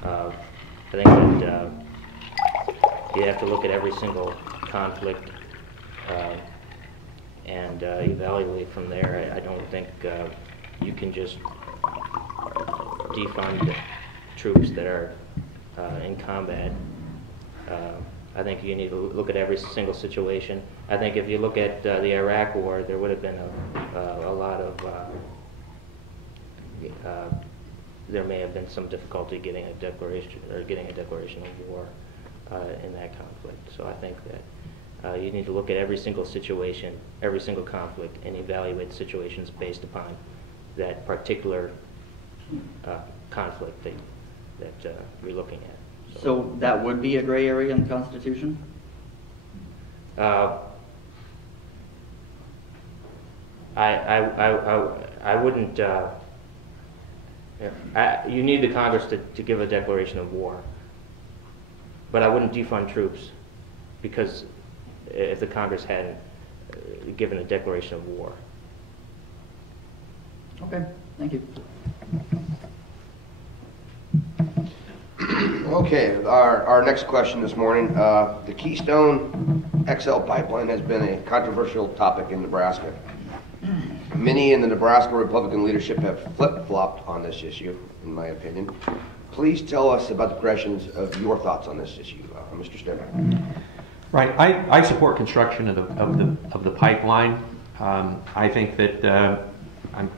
I think that you have to look at every single conflict and evaluate from there. I don't think you can just defund troops that are in combat. I think you need to look at every single situation. I think if you look at the Iraq War, there would have been a lot of, there may have been some difficulty getting a declaration of war in that conflict. So I think that you need to look at every single situation, every single conflict, and evaluate situations based upon that particular conflict that you're looking at. So that would be a gray area in the Constitution? I wouldn't. You need the Congress to give a declaration of war, but I wouldn't defund troops because if the Congress hadn't given a declaration of war. Okay, thank you. Okay, our next question this morning. The Keystone XL pipeline has been a controversial topic in Nebraska. Many in the Nebraska Republican leadership have flip-flopped on this issue, in my opinion. Please tell us about the progressions of your thoughts on this issue, Mr. Stenberg. Right, I support construction of the pipeline. I think that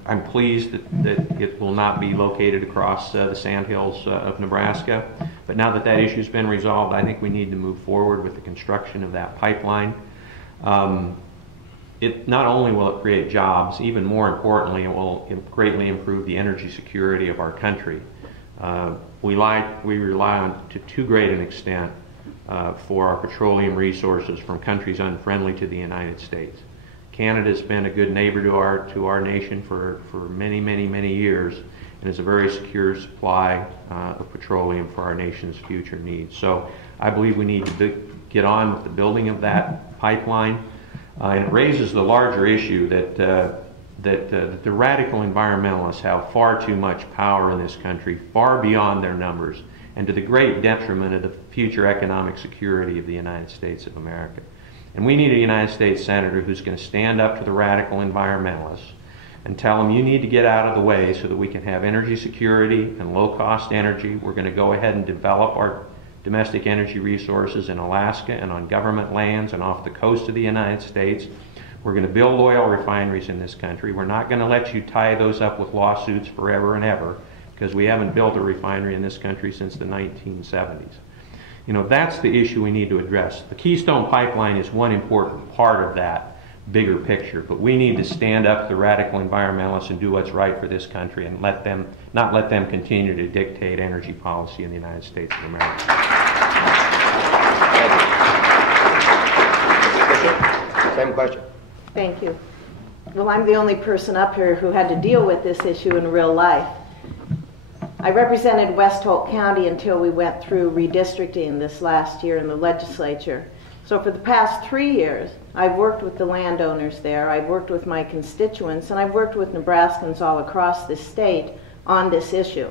I'm pleased that it will not be located across the sandhills of Nebraska. But now that that issue's been resolved, I think we need to move forward with the construction of that pipeline. It not only will it create jobs, even more importantly, it will greatly improve the energy security of our country. We rely on to too great an extent for our petroleum resources from countries unfriendly to the United States. Canada's been a good neighbor to our nation for many years, and is a very secure supply of petroleum for our nation's future needs. So I believe we need to get on with the building of that pipeline. And it raises the larger issue that the radical environmentalists have far too much power in this country, far beyond their numbers, and to the great detriment of the future economic security of the United States of America. And we need a United States Senator who's going to stand up to the radical environmentalists and tell them, you need to get out of the way so that we can have energy security and low-cost energy. We're going to go ahead and develop our domestic energy resources in Alaska and on government lands and off the coast of the United States. We're going to build oil refineries in this country. We're not going to let you tie those up with lawsuits forever and ever, because we haven't built a refinery in this country since the 1970s. You know, that's the issue we need to address. The Keystone Pipeline is one important part of that bigger picture, but we need to stand up to the radical environmentalists and do what's right for this country and not let them continue to dictate energy policy in the United States of America. Same question. Thank you. Well, I'm the only person up here who had to deal with this issue in real life. I represented West Holt County until we went through redistricting this last year in the legislature. So for the past 3 years, I've worked with the landowners there, I've worked with my constituents, and I've worked with Nebraskans all across this state on this issue.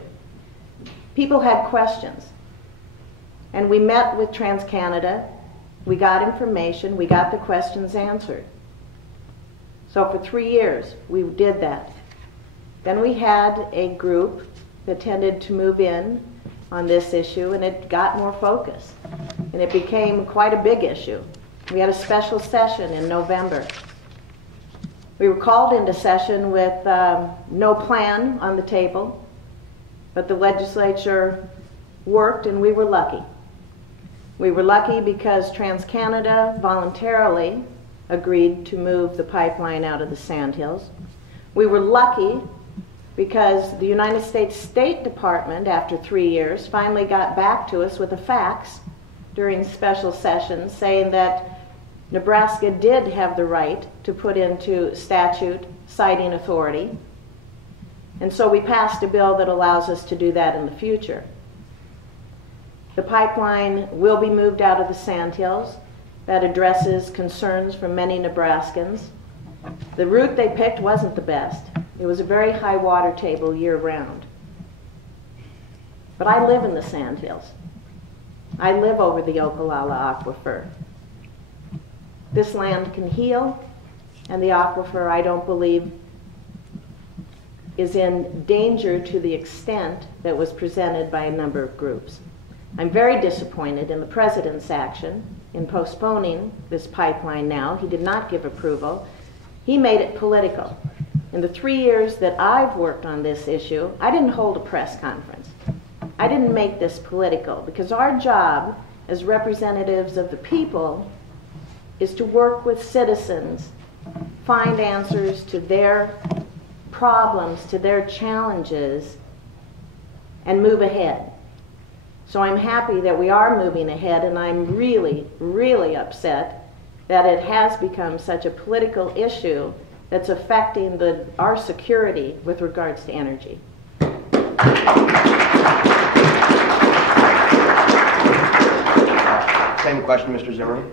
People had questions, and we met with TransCanada, we got information, we got the questions answered. So for 3 years, we did that. Then we had a group that tended to move in on this issue, and it got more focus, and it became quite a big issue. We had a special session in November. We were called into session with no plan on the table, but the legislature worked, and we were lucky. We were lucky because TransCanada voluntarily agreed to move the pipeline out of the Sandhills. We were lucky because the United States State Department, after 3 years, finally got back to us with a fax during special sessions saying that Nebraska did have the right to put into statute siting authority. And so we passed a bill that allows us to do that in the future. The pipeline will be moved out of the Sandhills. That addresses concerns from many Nebraskans. The route they picked wasn't the best. It was a very high water table year-round. But I live in the Sandhills. I live over the Okalala Aquifer. This land can heal, and the aquifer, I don't believe, is in danger to the extent that was presented by a number of groups. I'm very disappointed in the President's action in postponing this pipeline now. He did not give approval. He made it political. In the 3 years that I've worked on this issue, I didn't hold a press conference. I didn't make this political, because our job as representatives of the people is to work with citizens, find answers to their problems, to their challenges, and move ahead. So I'm happy that we are moving ahead, and I'm really upset that it has become such a political issue that's affecting our security with regards to energy. Same question, Mr. Zimmerman.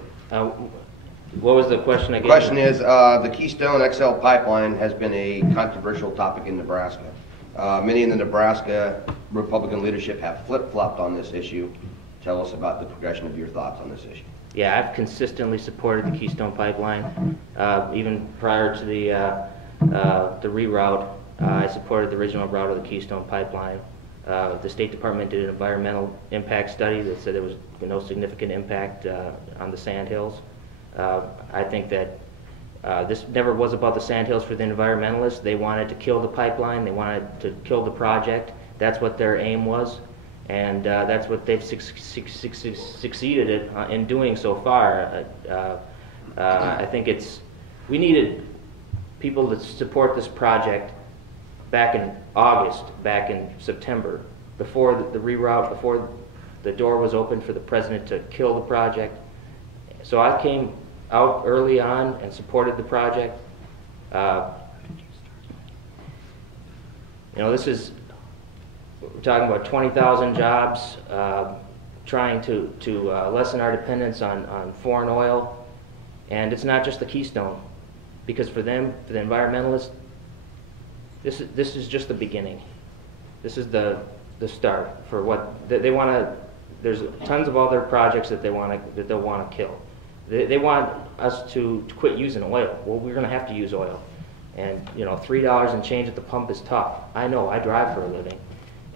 What was the question The again? question is, the Keystone XL pipeline has been a controversial topic in Nebraska. Many in the Nebraska Republican leadership have flip-flopped on this issue. Tell us about the progression of your thoughts on this issue. Yeah, I've consistently supported the Keystone Pipeline. Even prior to the reroute, I supported the original route of the Keystone Pipeline. The State Department did an environmental impact study that said there was no significant impact on the sandhills. I think that this never was about the sandhills for the environmentalists. They wanted to kill the pipeline. They wanted to kill the project. That's what their aim was, and that's what they've succeeded in doing so far. I think we needed people to support this project back in August, back in September, before the reroute, before the door was open for the president to kill the project. So I came out early on and supported the project. We're talking about 20,000 jobs, trying to lessen our dependence on foreign oil. And it's not just the Keystone, because for them, for the environmentalists, this is just the beginning. This is the start for what they want to. There's tons of other projects that they'll want to kill. They want us to quit using oil. Well, we're going to have to use oil, and $3 and change at the pump is tough. I know. I drive for a living,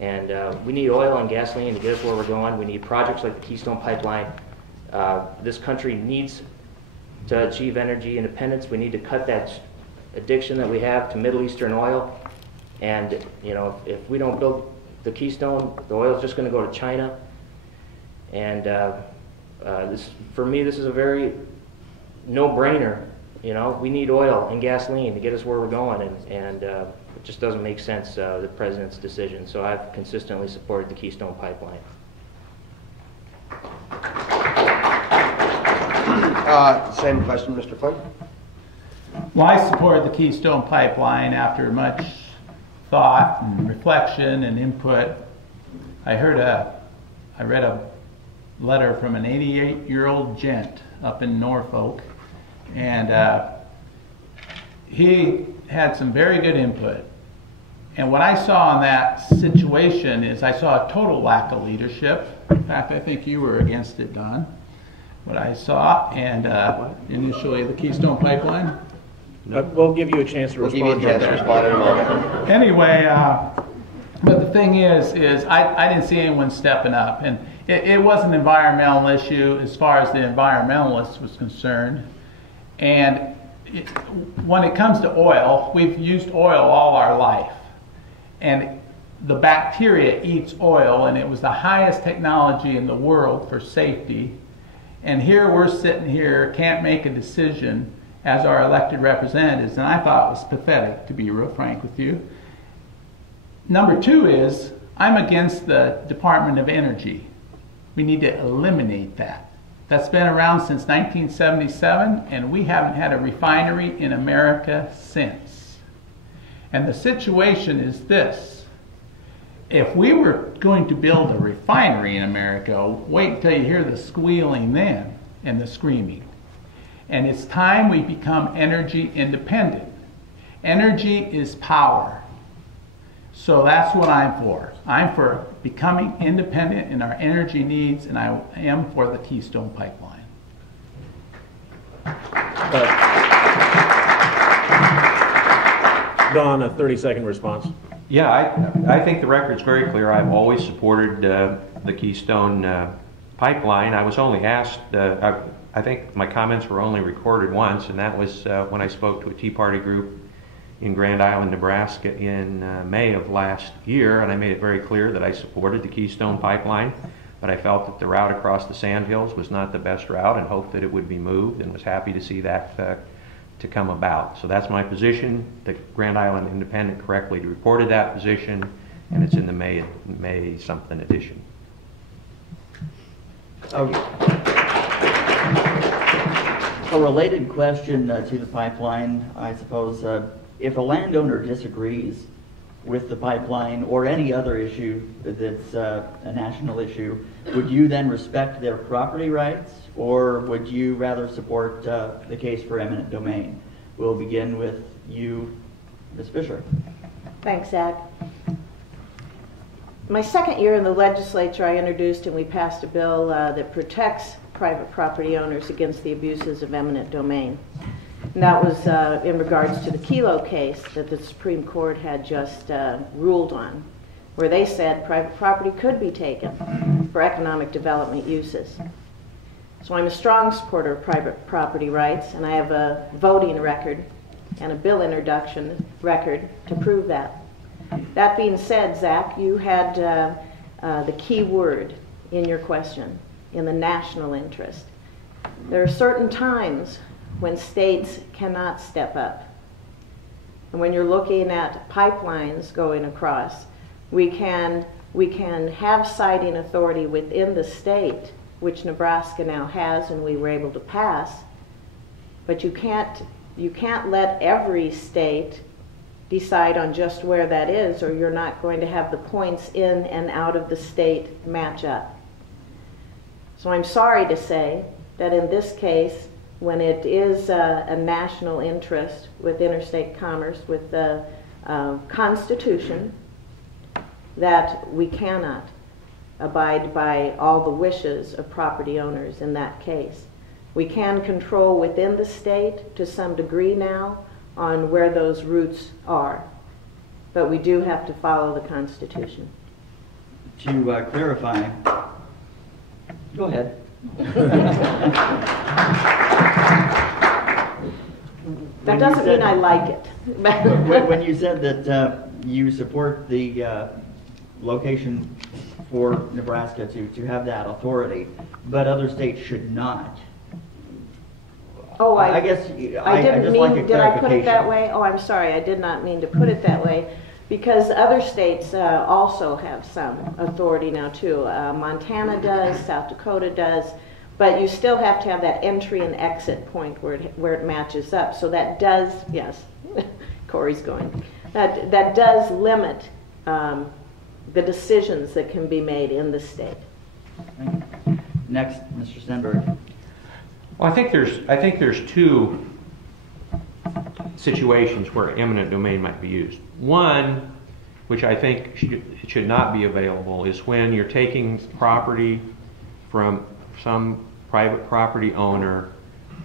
and we need oil and gasoline to get us where we're going. We need projects like the Keystone Pipeline. This country needs to achieve energy independence. We need to cut that addiction that we have to Middle Eastern oil, and if we don't build the Keystone, the oil is just going to go to China. And for me, this is a very no-brainer. We need oil and gasoline to get us where we're going, and it just doesn't make sense, the president's decision. So I've consistently supported the Keystone Pipeline. Same question, Mr. Flynn. Well, I support the Keystone Pipeline after much thought and reflection and input. I read a letter from an 88-year-old gent up in Norfolk, and he had some very good input. And what I saw in that situation is I saw a total lack of leadership. In fact, I think you were against it, Don. What I saw, and initially the Keystone Pipeline. We'll give you a chance to respond. We'll give you a chance to respond in a moment. Anyway, but the thing is I didn't see anyone stepping up, and it was an environmental issue as far as the environmentalist was concerned. And when it comes to oil, we've used oil all our life, and the bacteria eats oil, and it was the highest technology in the world for safety. And here we're sitting here, can't make a decision as our elected representatives, and I thought it was pathetic, to be real frank with you. Number two is, I'm against the Department of Energy. We need to eliminate that. That's been around since 1977, and we haven't had a refinery in America since. And the situation is this. If we were going to build a refinery in America, wait until you hear the squealing then and the screaming. And it's time we become energy independent. Energy is power. So that's what I'm for. I'm for becoming independent in our energy needs, and I am for the Keystone Pipeline. Don, a 30-second response. Yeah, I think the record's very clear. I've always supported the Keystone Pipeline. I was only asked, I think my comments were only recorded once, and that was when I spoke to a Tea Party group in Grand Island, Nebraska in May of last year, and I made it very clear that I supported the Keystone Pipeline, but I felt that the route across the Sandhills was not the best route and hoped that it would be moved, and was happy to see that to come about. So that's my position. The Grand Island Independent correctly reported that position, and it's in the May something edition. A related question to the pipeline, I suppose. If a landowner disagrees with the pipeline or any other issue that's a national issue, would you then respect their property rights, or would you rather support the case for eminent domain? We'll begin with you, Ms. Fischer. Thanks, Zach. My second year in the legislature, I introduced and we passed a bill that protects private property owners against the abuses of eminent domain. And that was in regards to the Kelo case that the Supreme Court had just ruled on, where they said private property could be taken for economic development uses. So I'm a strong supporter of private property rights, and I have a voting record and a bill introduction record to prove that. That being said, Zach, you had the key word in your question, in the national interest. There are certain times when states cannot step up. And when you're looking at pipelines going across, we can have siting authority within the state, which Nebraska now has and we were able to pass, but you can't let every state decide on just where that is, or you're not going to have the points in and out of the state match up. So I'm sorry to say that in this case, when it is a national interest with interstate commerce, with the Constitution, that we cannot abide by all the wishes of property owners in that case. We can control within the state to some degree now on where those routes are, but we do have to follow the Constitution. To clarify, go ahead. That doesn't mean I like it. When you said that you support the location for Nebraska to have that authority, but other states should not. Oh, I guess I didn't just mean, like a did I put it clarification. that way? Oh, I'm sorry, I did not mean to put it that way, because other states also have some authority now too. Montana does, South Dakota does, but you still have to have that entry and exit point where it matches up. So that does, yes, Corey's going, that does limit the decisions that can be made in the state. Next, Mr. Stenberg. Well, I think there's two situations where eminent domain might be used. One, which I think should not be available, is when you're taking property from some private property owner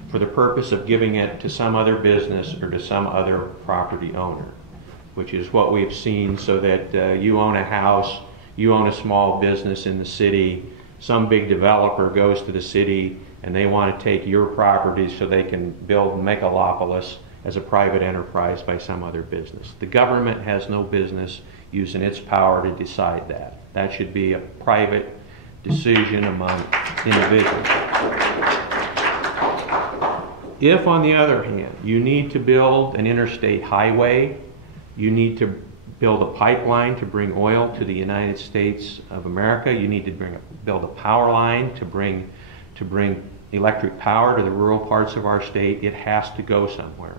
for the purpose of giving it to some other business or to some other property owner, which is what we've seen, so that you own a house, you own a small business in the city, some big developer goes to the city and they want to take your property so they can build megalopolis as a private enterprise by some other business. The government has no business using its power to decide that. That should be a private decision among individuals. If, on the other hand, you need to build an interstate highway, you need to build a pipeline to bring oil to the United States of America, you need to build a power line to bring electric power to the rural parts of our state, it has to go somewhere.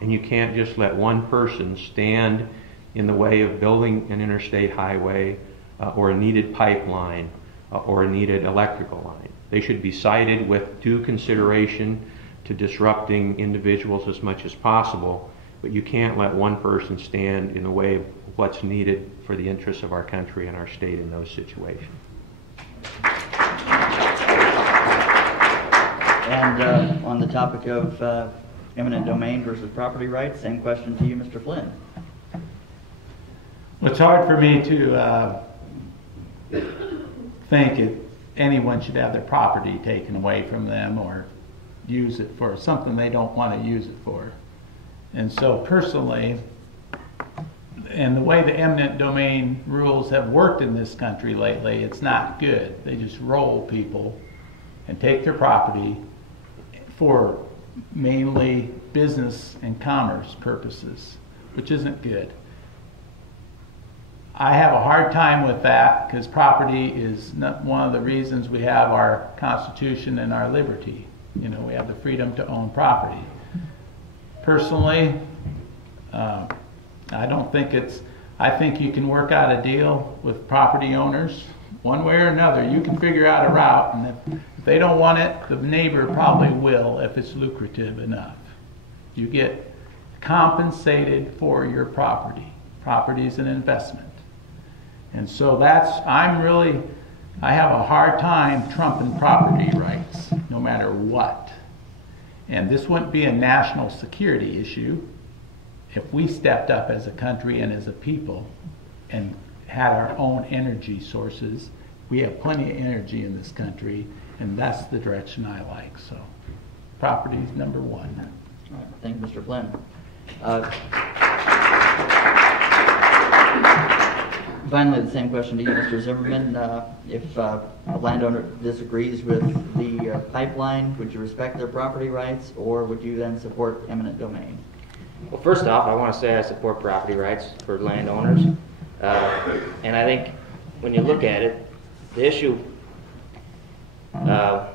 And you can't just let one person stand in the way of building an interstate highway or a needed pipeline or a needed electrical line. They should be sited with due consideration to disrupting individuals as much as possible, but you can't let one person stand in the way of what's needed for the interests of our country and our state in those situations. And on the topic of eminent domain versus property rights, same question to you, Mr. Flynn. Well, it's hard for me to think if anyone should have their property taken away from them or use it for something they don't want to use it for. And so personally, and the way the eminent domain rules have worked in this country lately, it's not good. They just roll people and take their property for mainly business and commerce purposes, which isn't good. I have a hard time with that because property is not one of the reasons we have our Constitution and our liberty. You know, we have the freedom to own property. Personally, I don't think I think you can work out a deal with property owners One way or another, you can figure out a route, and if they don't want it, the neighbor probably will if it's lucrative enough. You get compensated for your property. Property is an investment. And so I have a hard time trumping property rights, no matter what. And this wouldn't be a national security issue if we stepped up as a country and as a people and had our own energy sources. We have plenty of energy in this country, and that's the direction I like. So, property is number one. All right, thank you, Mr. Flynn. Finally, the same question to you, Mr. Zimmerman. If a landowner disagrees with the pipeline, would you respect their property rights, or would you then support eminent domain? Well, first off, I want to say I support property rights for landowners. And I think when you look at it, the issue, I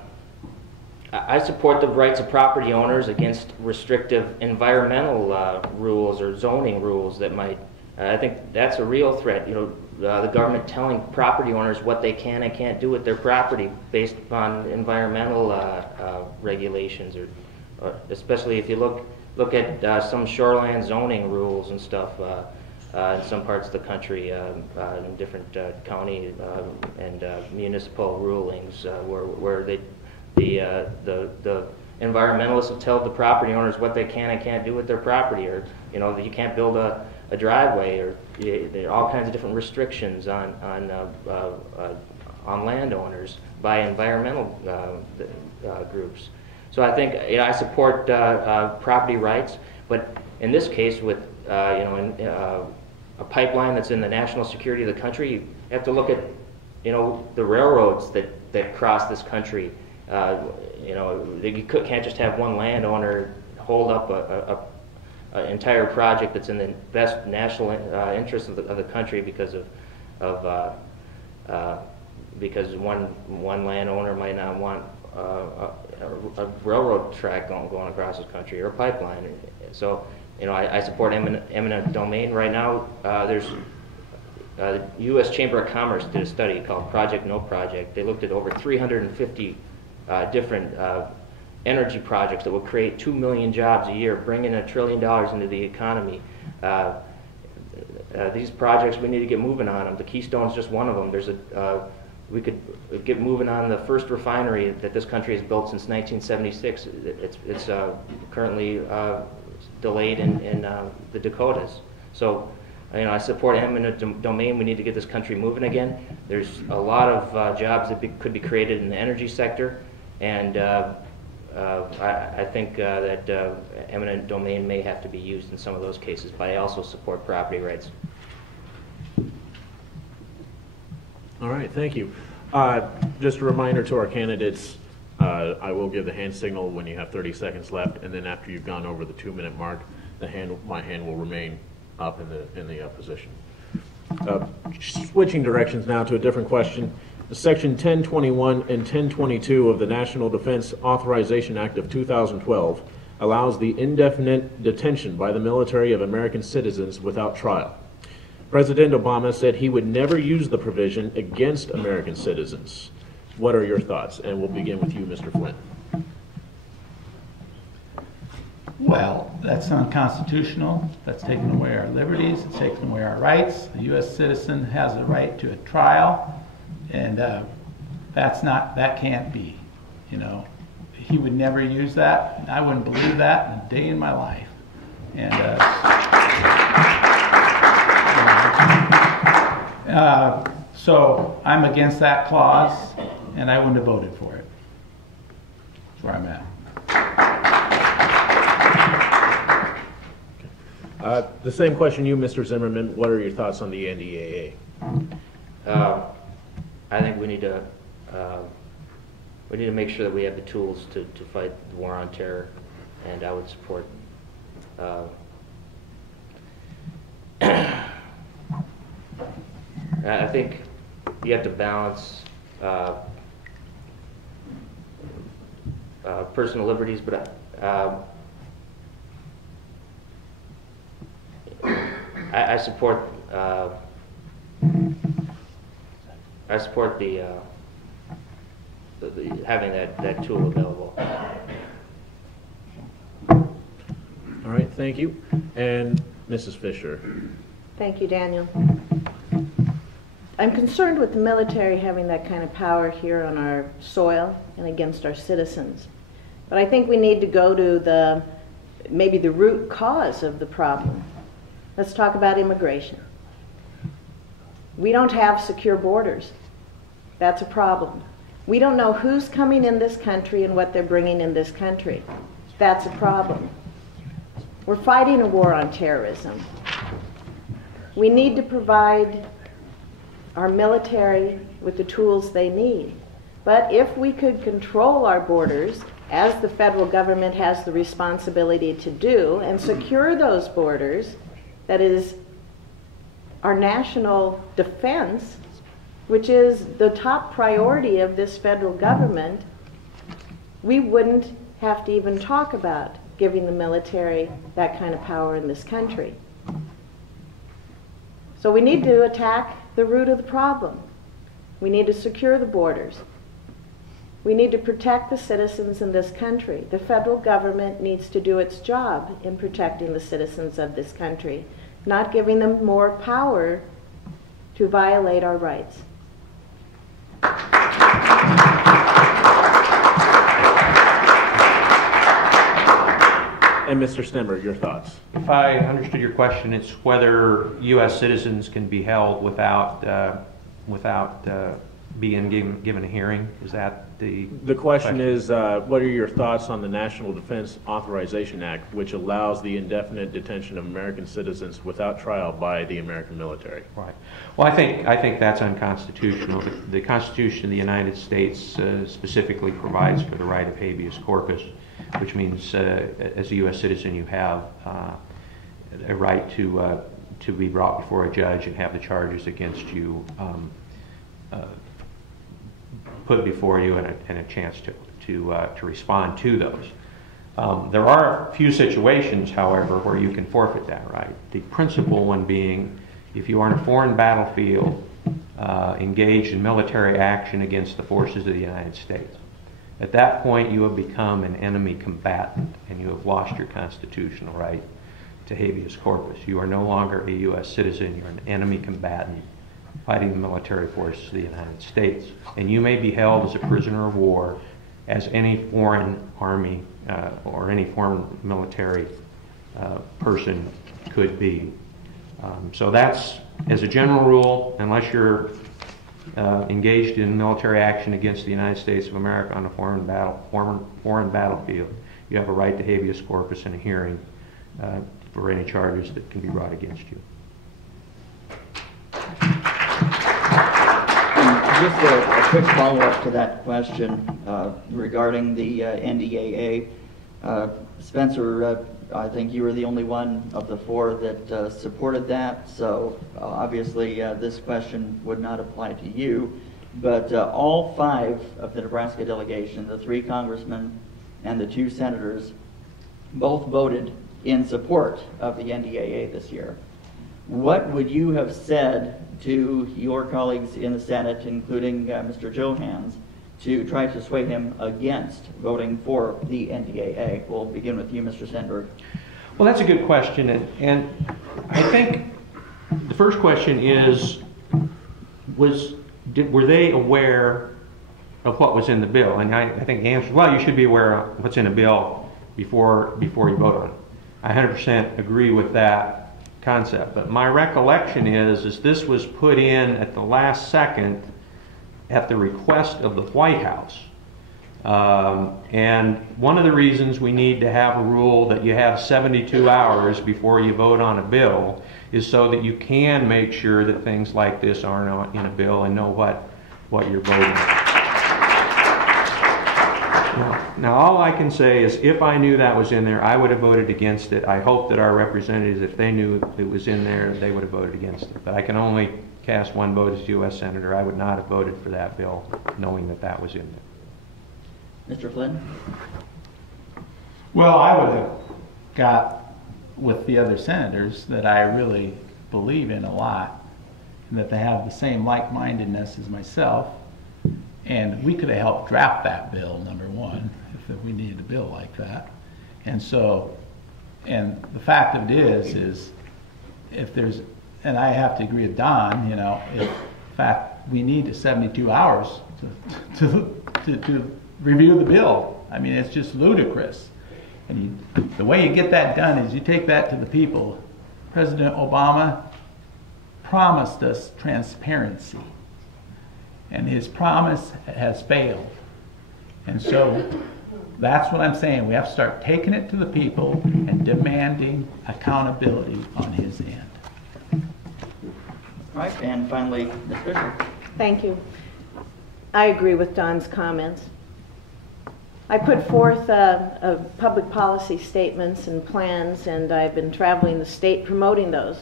support the rights of property owners against restrictive environmental rules or zoning rules that might, I think that's a real threat. You know, the government telling property owners what they can and can't do with their property based upon environmental regulations, or especially if you look at some shoreline zoning rules and stuff in some parts of the country, in different county and municipal rulings, where the environmentalists have told the property owners what they can and can't do with their property, or you can't build a driveway, or there are all kinds of different restrictions on landowners by environmental groups. So I think I support property rights, but in this case, with a pipeline that's in the national security of the country, you have to look at the railroads that cross this country. You can't just have one landowner hold up an entire project that's in the best national interest of the country because one landowner might not want a railroad track going across this country, or a pipeline. So, I support eminent domain. Right now, there's the U.S. Chamber of Commerce did a study called Project No Project. They looked at over 350 different energy projects that will create 2 million jobs a year, bringing $1 trillion into the economy. These projects, we need to get moving on them. The Keystone's just one of them. We could get moving on the first refinery that this country has built since 1976. It's currently delayed in the Dakotas. So, I support eminent domain. We need to get this country moving again. There's a lot of jobs that could be created in the energy sector, and I think that eminent domain may have to be used in some of those cases, but I also support property rights. All right, thank you. Just a reminder to our candidates, I will give the hand signal when you have 30 seconds left, and then after you've gone over the 2-minute mark, my hand will remain up in the position. Switching directions now to a different question. Section 1021 and 1022 of the National Defense Authorization Act of 2012 allows the indefinite detention by the military of American citizens without trial. President Obama said he would never use the provision against American citizens. What are your thoughts? And we'll begin with you, Mr. Flynn. Well, that's unconstitutional. That's taking away our liberties. It's taking away our rights. A U.S. citizen has a right to a trial, and that can't be. He would never use that. I wouldn't believe that in a day in my life. And so I'm against that clause, and I wouldn't have voted for it. That's where I'm at. The same question you, Mr. Zimmerman. What are your thoughts on the NDAA? I think we need to make sure that we have the tools to fight the war on terror, and I would support. I think you have to balance personal liberties, but I support I support the having that tool available. All right, thank you. And Mrs. Fisher. Thank you, Daniel. I'm concerned with the military having that kind of power here on our soil and against our citizens. But I think we need to go to maybe the root cause of the problem. Let's talk about immigration. We don't have secure borders. That's a problem. We don't know who's coming in this country and what they're bringing in this country. That's a problem. We're fighting a war on terrorism. We need to provide our military with the tools they need. But if we could control our borders, as the federal government has the responsibility to do, and secure those borders, that is our national defense, which is the top priority of this federal government, we wouldn't have to even talk about giving the military that kind of power in this country. So we need to attack the root of the problem. We need to secure the borders. We need to protect the citizens in this country. The federal government needs to do its job in protecting the citizens of this country, not giving them more power to violate our rights. And Mr. Stenberg, your thoughts? If I understood your question, it's whether U.S. citizens can be held without being given a hearing. Is that the question is, what are your thoughts on the National Defense Authorization Act, which allows the indefinite detention of American citizens without trial by the American military? Right. Well, I think that's unconstitutional. The Constitution of the United States specifically provides for the right of habeas corpus, which means as a U.S. citizen you have a right to be brought before a judge and have the charges against you put before you and a chance to respond to those. There are a few situations, however, where you can forfeit that right. The principal one being if you are in a foreign battlefield engaged in military action against the forces of the United States. At that point, you have become an enemy combatant and you have lost your constitutional right to habeas corpus. You are no longer a U.S. citizen, you're an enemy combatant fighting the military forces of the United States. And you may be held as a prisoner of war as any foreign army or any foreign military person could be. So that's, as a general rule, unless you're engaged in military action against the United States of America on a foreign battlefield, you have a right to habeas corpus and a hearing for any charges that can be brought against you. Just a quick follow-up to that question regarding the NDAA. Spencer, I think you were the only one of the four that supported that, so obviously this question would not apply to you. But all five of the Nebraska delegation, the 3 congressmen and the 2 senators, both voted in support of the NDAA this year. What would you have said to your colleagues in the Senate, including Mr. Johans, to try to sway him against voting for the NDAA? We'll begin with you, Mr. Stenberg. Well, that's a good question, and I think the first question is, were they aware of what was in the bill? And I think the answer is, well, you should be aware of what's in a bill before you vote on it. I 100% agree with that concept, but my recollection is this was put in at the last second at the request of the White House. And one of the reasons we need to have a rule that you have 72 hours before you vote on a bill is so that you can make sure that things like this aren't in a bill and know what you're voting on. Now, all I can say is if I knew that was in there, I would have voted against it. I hope that our representatives, if they knew it was in there, they would have voted against it. But I can only cast one vote as U.S. Senator. I would not have voted for that bill knowing that that was in there. Mr. Flynn? Well, I would have got with the other senators that I really believe in a lot. and that they have the same like-mindedness as myself. And we could have helped draft that bill, number one, if we needed a bill like that. And so, and the fact of it is if there's, and I have to agree with Don, you know, if in fact we need 72 hours to review the bill. I mean, it's just ludicrous. And the way you get that done is you take that to the people. President Obama promised us transparency, and his promise has failed. And so that's what I'm saying. We have to start taking it to the people and demanding accountability on his end. All right, and finally, Ms. Fischer. Thank you. I agree with Don's comments. I put forth public policy statements and plans, and I've been traveling the state promoting those.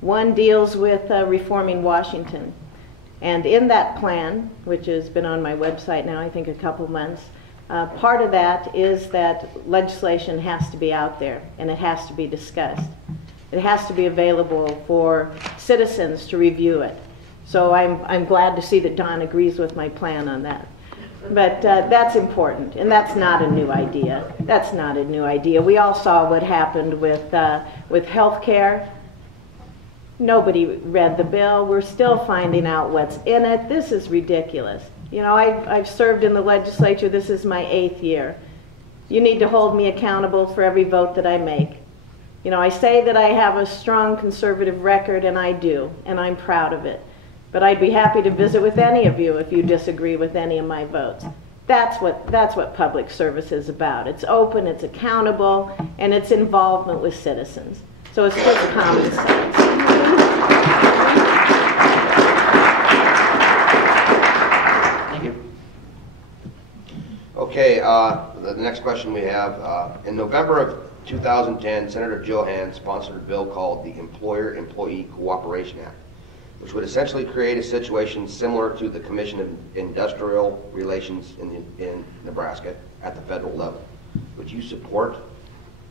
One deals with reforming Washington. And in that plan, which has been on my website now, I think a couple months, part of that is that legislation has to be out there and it has to be discussed. It has to be available for citizens to review it. So I'm glad to see that Don agrees with my plan on that. But that's important, and that's not a new idea. That's not a new idea. We all saw what happened with health care. Nobody read the bill. We're still finding out what's in it. This is ridiculous. You know, I've served in the legislature. This is my 8th year. You need to hold me accountable for every vote that I make. You know, I say that I have a strong conservative record, and I do, and I'm proud of it. But I'd be happy to visit with any of you if you disagree with any of my votes. That's what public service is about. It's open, it's accountable, and it's involvement with citizens. So it's just common sense. Thank you. Okay, the next question we have, in November of 2010, Senator Johann sponsored a bill called the Employer-Employee Cooperation Act, which would essentially create a situation similar to the Commission of Industrial Relations in Nebraska at the federal level. Would you support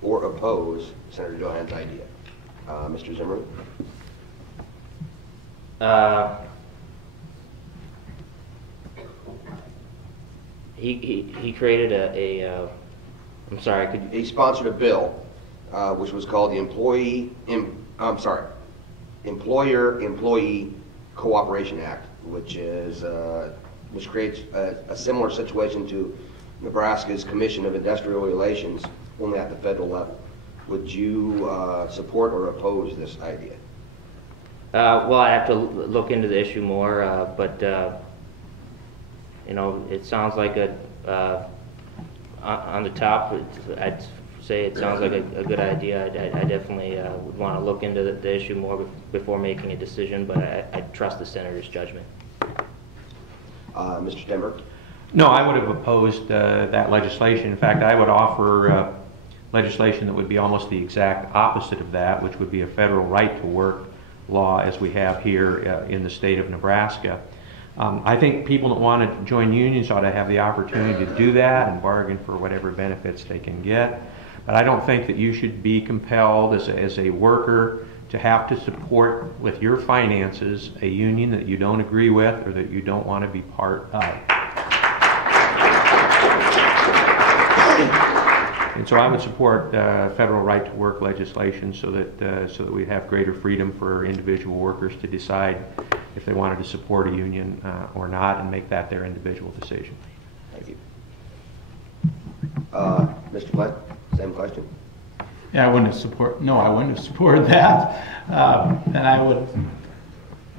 or oppose Senator Johann's idea? Mr. Zimmerman? He created I'm sorry, could you? He sponsored a bill which was called the Employer-Employee Cooperation Act, which creates a similar situation to Nebraska's Commission of Industrial Relations, only at the federal level. Would you support or oppose this idea? Well, I have to look into the issue more, but you know, it sounds like on the top, I'd say it sounds like a good idea. I definitely would want to look into the issue more before making a decision, but I trust the senator's judgment. Mr. Stenberg? No, I would have opposed that legislation. In fact, I would offer legislation that would be almost the exact opposite of that, which would be a federal right to work law as we have here in the state of Nebraska. I think people that want to join unions ought to have the opportunity to do that and bargain for whatever benefits they can get. But I don't think that you should be compelled as a worker to have to support with your finances a union that you don't agree with or that you don't want to be part of. And so I would support federal right to work legislation so that we have greater freedom for individual workers to decide if they wanted to support a union or not, and make that their individual decision. Thank you. Mr. Flynn, same question. Yeah, I wouldn't have supported that. And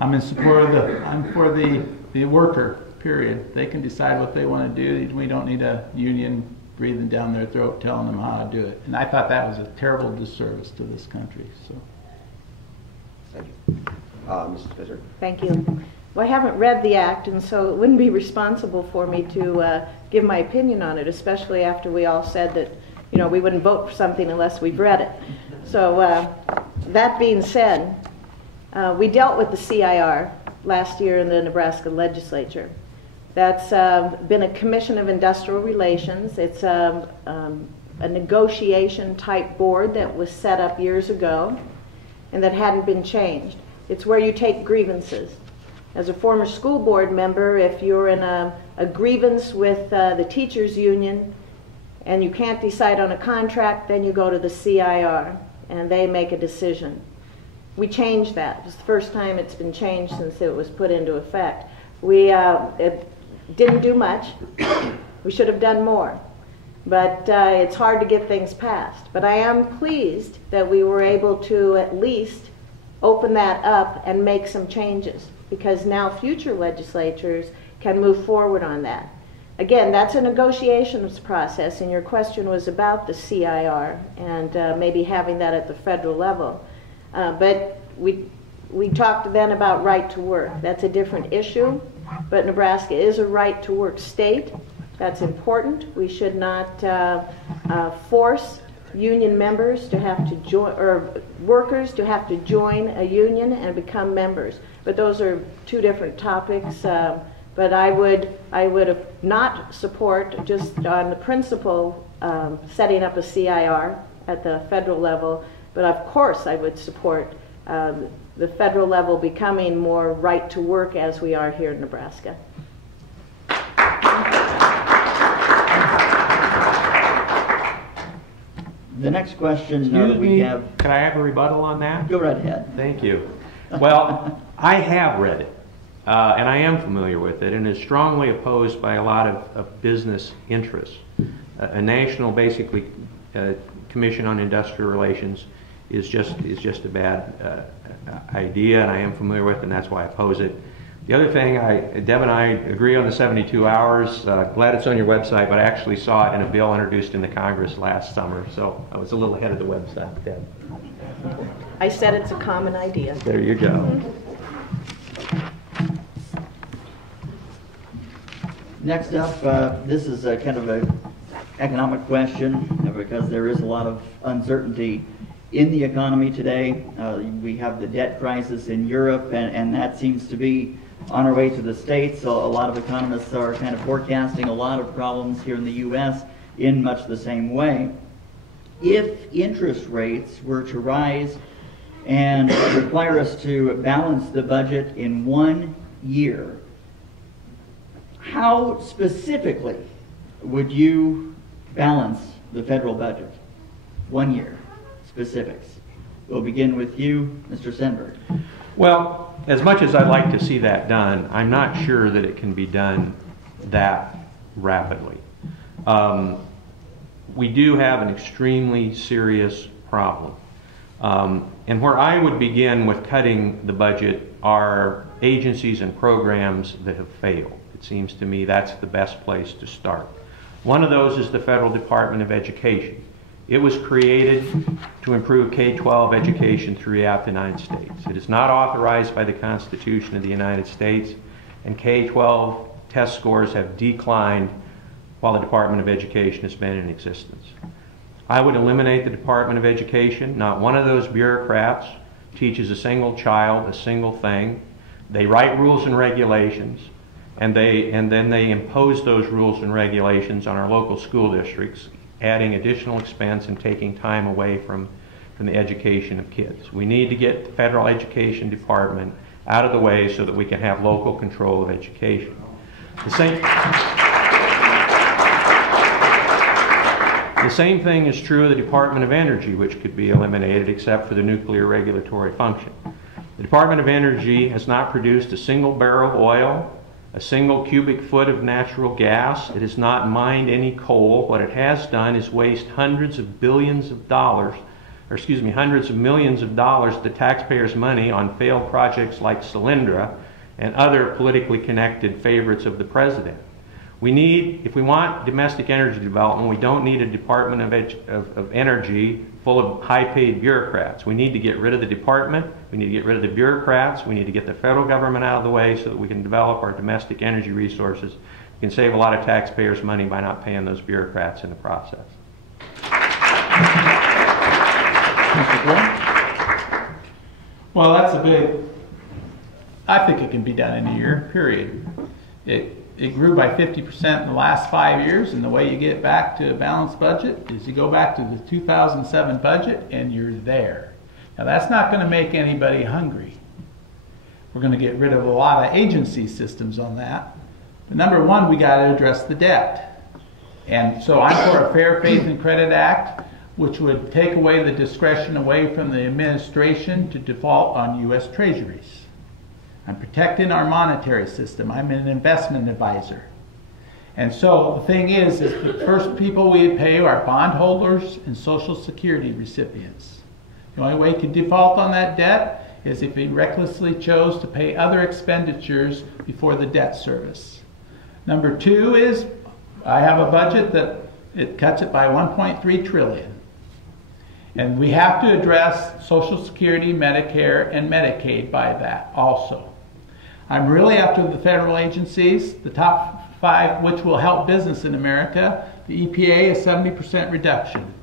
I'm for the worker, period. They can decide what they want to do. We don't need a union breathing down their throat telling them how to do it. And I thought that was a terrible disservice to this country. So, thank you. Mrs. Fischer? Thank you. Well, I haven't read the act, and so it wouldn't be responsible for me to give my opinion on it, especially after we all said that, you know, we wouldn't vote for something unless we've read it. So that being said, we dealt with the CIR last year in the Nebraska legislature. That's been a Commission of Industrial Relations. It's a negotiation type board that was set up years ago and that hadn't been changed. It's where you take grievances. As a former school board member, if you're in a grievance with the teachers union and you can't decide on a contract, then you go to the CIR and they make a decision. We changed that. It's the first time it's been changed since it was put into effect. It didn't do much. We should have done more. But it's hard to get things passed. But I am pleased that we were able to at least open that up and make some changes, because now future legislatures can move forward on that. Again, that's a negotiations process, and your question was about the CIR and maybe having that at the federal level. But we talked then about right to work. That's a different issue, but Nebraska is a right to work state. That's important. We should not force union members to have to join, or workers to have to join a union and become members. But those are two different topics. But I would not support, just on the principle, setting up a CIR at the federal level. But of course, I would support the federal level becoming more right to work as we are here in Nebraska. The next question Excuse me, can I have a rebuttal on that? Go right ahead. Thank you. Well, I have read it, and I am familiar with it, and is strongly opposed by a lot of business interests. A national, basically, Commission on Industrial Relations is just a bad idea, and I am familiar with it, and that's why I oppose it. The other thing, Deb and I agree on the 72 hours. Glad it's on your website, but I actually saw it in a bill introduced in the Congress last summer, so I was a little ahead of the website, Deb. I said it's a common idea. There you go. Next up, this is a kind of an economic question, because there is a lot of uncertainty in the economy today. We have the debt crisis in Europe, and that seems to be on our way to the States. So a lot of economists are kind of forecasting a lot of problems here in the U.S. in much the same way. If interest rates were to rise and require us to balance the budget in 1 year, how specifically would you balance the federal budget? 1 year, specifics. We'll begin with you, Mr. Stenberg. Well, as much as I'd like to see that done, I'm not sure that it can be done that rapidly. We do have an extremely serious problem. And where I would begin with cutting the budget are agencies and programs that have failed. It seems to me that's the best place to start. One of those is the Federal Department of Education. It was created to improve K-12 education throughout the United States. It is not authorized by the Constitution of the United States, and K-12 test scores have declined while the Department of Education has been in existence. I would eliminate the Department of Education. Not one of those bureaucrats teaches a single child a single thing. They write rules and regulations, and then they impose those rules and regulations on our local school districts, adding additional expense and taking time away from the education of kids. We need to get the Federal Education Department out of the way so that we can have local control of education. The same thing is true of the Department of Energy, which could be eliminated except for the nuclear regulatory function. The Department of Energy has not produced a single barrel of oil, a single cubic foot of natural gas. It has not mined any coal. What it has done is waste hundreds of millions of dollars of the taxpayers' money on failed projects like Solyndra and other politically connected favorites of the president. We need, if we want domestic energy development, we don't need a Department of Energy full of high-paid bureaucrats. We need to get rid of the department, we need to get rid of the bureaucrats, we need to get the federal government out of the way so that we can develop our domestic energy resources. We can save a lot of taxpayers' money by not paying those bureaucrats in the process. Well, that's a big, I think it can be done in a year, period. It grew by 50% in the last 5 years, and the way you get back to a balanced budget is you go back to the 2007 budget and you're there. Now that's not going to make anybody hungry, We're going to get rid of a lot of agency systems on that. But number one, we got to address the debt. And so I'm for a Fair Faith and Credit Act, which would take away the discretion away from the administration to default on U.S. treasuries. I'm protecting our monetary system. I'm an investment advisor. And so the thing is the first people we pay are bondholders and Social Security recipients. The only way to default on that debt is if we recklessly chose to pay other expenditures before the debt service. Number two is I have a budget that it cuts it by 1.3 trillion. And we have to address Social Security, Medicare, and Medicaid by that also. I'm really after the federal agencies, the top 5, which will help business in America. The EPA is 70% reduction.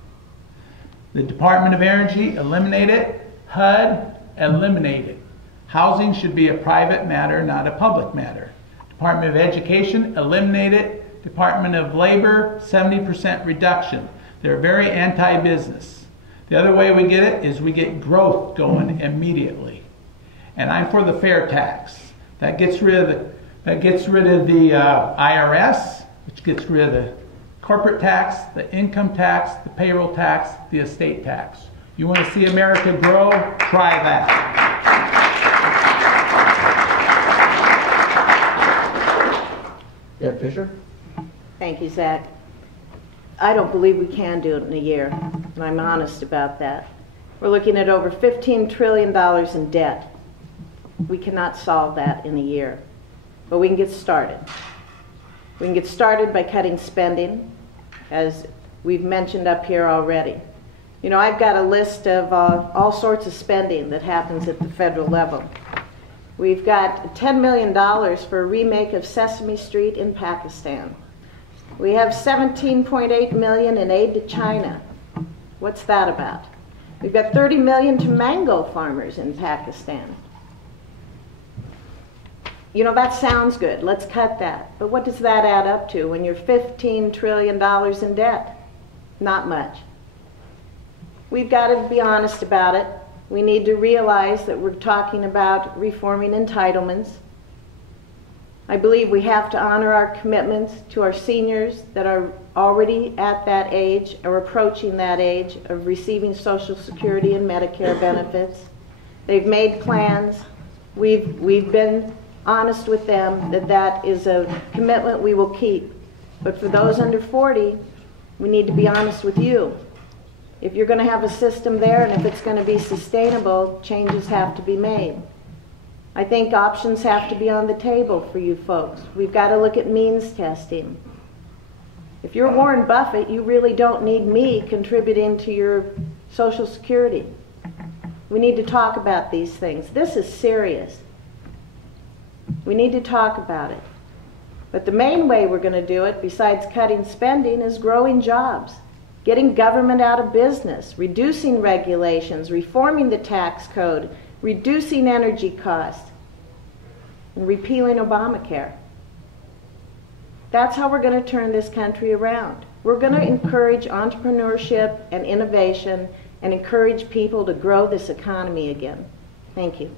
The Department of Energy, eliminate it. HUD, eliminate it. Housing should be a private matter, not a public matter. Department of Education, eliminate it. Department of Labor, 70% reduction. They're very anti-business. The other way we get it is we get growth going immediately. And I'm for the fair tax. That gets rid of the IRS, which gets rid of the corporate tax, the income tax, the payroll tax, the estate tax. You want to see America grow? Try that. Deb Fischer? Thank you, Zach. I don't believe we can do it in a year, and I'm honest about that. We're looking at over $15 trillion in debt. We cannot solve that in a year, but we can get started. We can get started by cutting spending, as we've mentioned up here already. You know, I've got a list of all sorts of spending that happens at the federal level. We've got $10 million for a remake of Sesame Street in Pakistan. We have $17.8 million in aid to China. What's that about? We've got $30 million to mango farmers in Pakistan. You know, that sounds good. Let's cut that. But what does that add up to when you're $15 trillion in debt? Not much. We've got to be honest about it. We need to realize that we're talking about reforming entitlements. I believe we have to honor our commitments to our seniors that are already at that age or approaching that age of receiving Social Security and Medicare benefits. They've made plans. We've been honest with them that that is a commitment we will keep. But for those under 40, we need to be honest with you. If you're going to have a system there and if it's going to be sustainable, changes have to be made. I think options have to be on the table for you folks. We've got to look at means testing. If you're Warren Buffett, you really don't need me contributing to your Social Security. We need to talk about these things. This is serious. We need to talk about it. But the main way we're going to do it, besides cutting spending, is growing jobs, getting government out of business, reducing regulations, reforming the tax code, reducing energy costs, and repealing Obamacare. That's how we're going to turn this country around. We're going to encourage entrepreneurship and innovation and encourage people to grow this economy again. Thank you.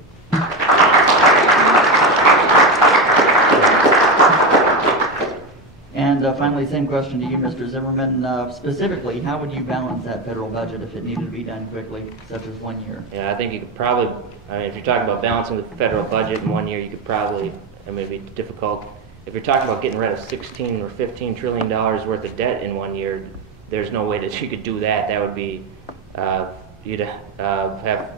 And finally, same question to you, Mr. Zimmerman. Specifically, how would you balance that federal budget if it needed to be done quickly, such as 1 year? Yeah, I think you could probably, I mean, if you're talking about balancing the federal budget in 1 year, you could probably, I mean, it'd be difficult. If you're talking about getting rid of $16 or $15 trillion worth of debt in 1 year, there's no way that you could do that. That would be, you'd have to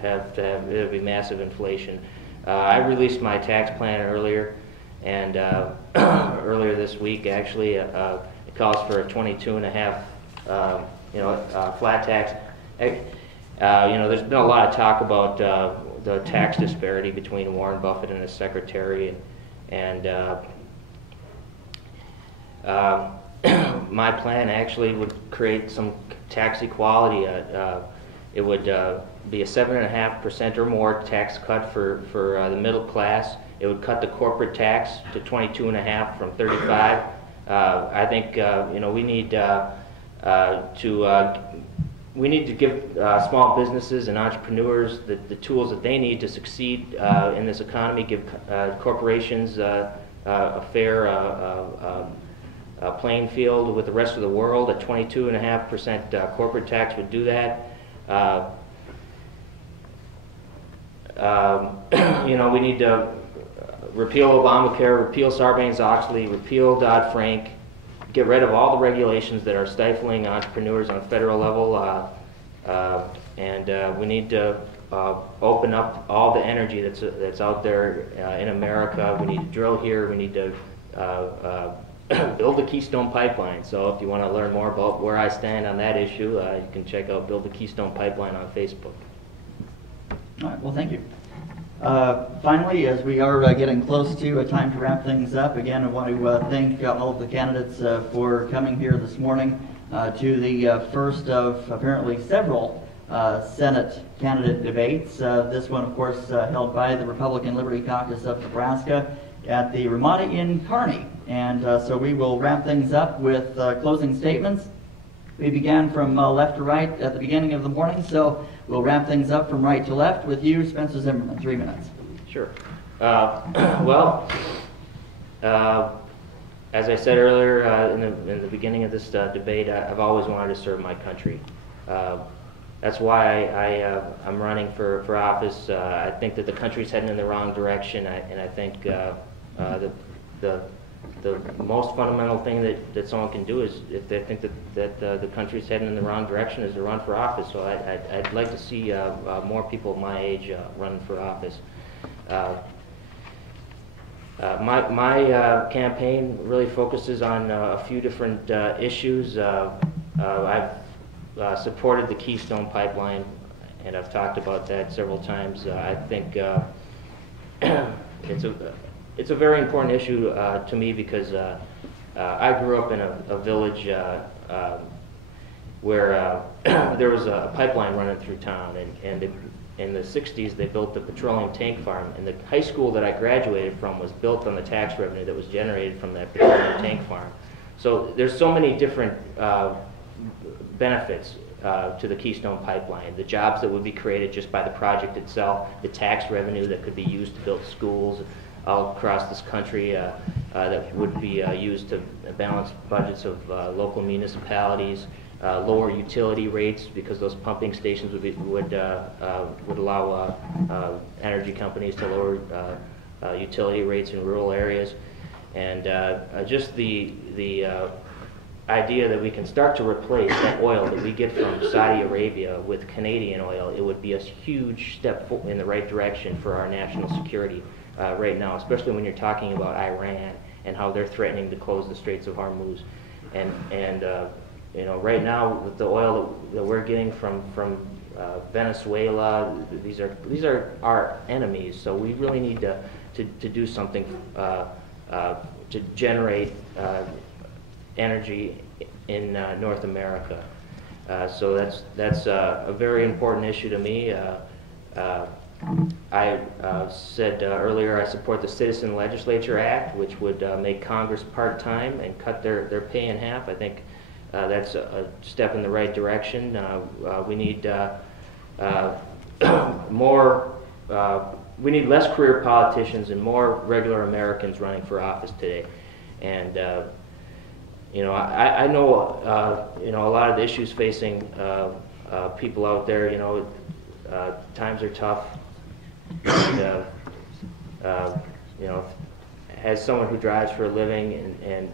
have, it would be massive inflation. I released my tax plan earlier, and earlier this week, actually, it calls for a 22.5, flat tax. There's been a lot of talk about the tax disparity between Warren Buffett and his secretary, and my plan actually would create some tax equality. It would be a 7.5% or more tax cut for the middle class. It would cut the corporate tax to 22.5 from 35. I think we need to we need to give small businesses and entrepreneurs the tools that they need to succeed in this economy, give corporations a fair playing field with the rest of the world. A 22.5% corporate tax would do that. We need to repeal Obamacare, repeal Sarbanes-Oxley, repeal Dodd-Frank, get rid of all the regulations that are stifling entrepreneurs on a federal level, and we need to open up all the energy that's out there in America. We need to drill here. We need to build the Keystone Pipeline. So if you want to learn more about where I stand on that issue, you can check out Build the Keystone Pipeline on Facebook. All right, well, thank you. Finally, as we are getting close to time to wrap things up, again, I want to thank all of the candidates for coming here this morning to the first of apparently several Senate candidate debates. This one, of course, held by the Republican Liberty Caucus of Nebraska at the Ramada Inn, Kearney. And so we will wrap things up with closing statements. We began from left to right at the beginning of the morning, so we'll wrap things up from right to left with you, Spencer Zimmerman, 3 minutes. Sure. As I said earlier in the beginning of this debate, I've always wanted to serve my country. That's why I'm running for office. I think that the country's heading in the wrong direction, and I think the most fundamental thing that someone can do is, if they think that the country's heading in the wrong direction, is to run for office. So I'd like to see more people my age running for office. My campaign really focuses on a few different issues. I've supported the Keystone Pipeline, and I've talked about that several times. I think it's a very important issue to me because I grew up in a village where there was a pipeline running through town, and in the 60s they built the petroleum tank farm, and the high school that I graduated from was built on the tax revenue that was generated from that petroleum tank farm. So there's so many different benefits to the Keystone Pipeline, the jobs that would be created just by the project itself, the tax revenue that could be used to build schools all across this country that would be used to balance budgets of local municipalities, lower utility rates because those pumping stations would allow energy companies to lower utility rates in rural areas, and just the idea that we can start to replace that oil that we get from Saudi Arabia with Canadian oil. It would be a huge step in the right direction for our national security right now, especially when you're talking about Iran and how they're threatening to close the Straits of Hormuz. And right now with the oil that we're getting from Venezuela, these are our enemies. So we really need to do something to generate energy in North America. So that's a very important issue to me. I said earlier I support the Citizen Legislature Act, which would make Congress part-time and cut their pay in half. I think that's a step in the right direction. We need we need less career politicians and more regular Americans running for office today. And I know a lot of the issues facing people out there. Times are tough. And, as someone who drives for a living and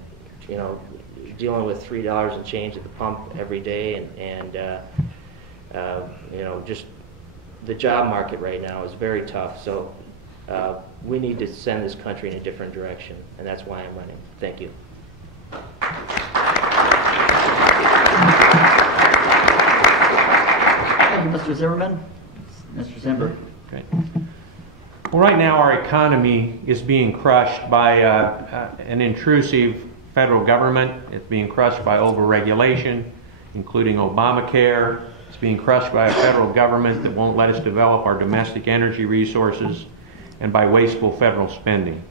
dealing with $3 and change at the pump every day, and just the job market right now is very tough. So we need to send this country in a different direction, and that's why I'm running. Thank you. Thank you, Mr. Zimmerman. Mr. Stenberg. Okay. Well, right now our economy is being crushed by an intrusive federal government. It's being crushed by overregulation, including Obamacare. It's being crushed by a federal government that won't let us develop our domestic energy resources, and by wasteful federal spending.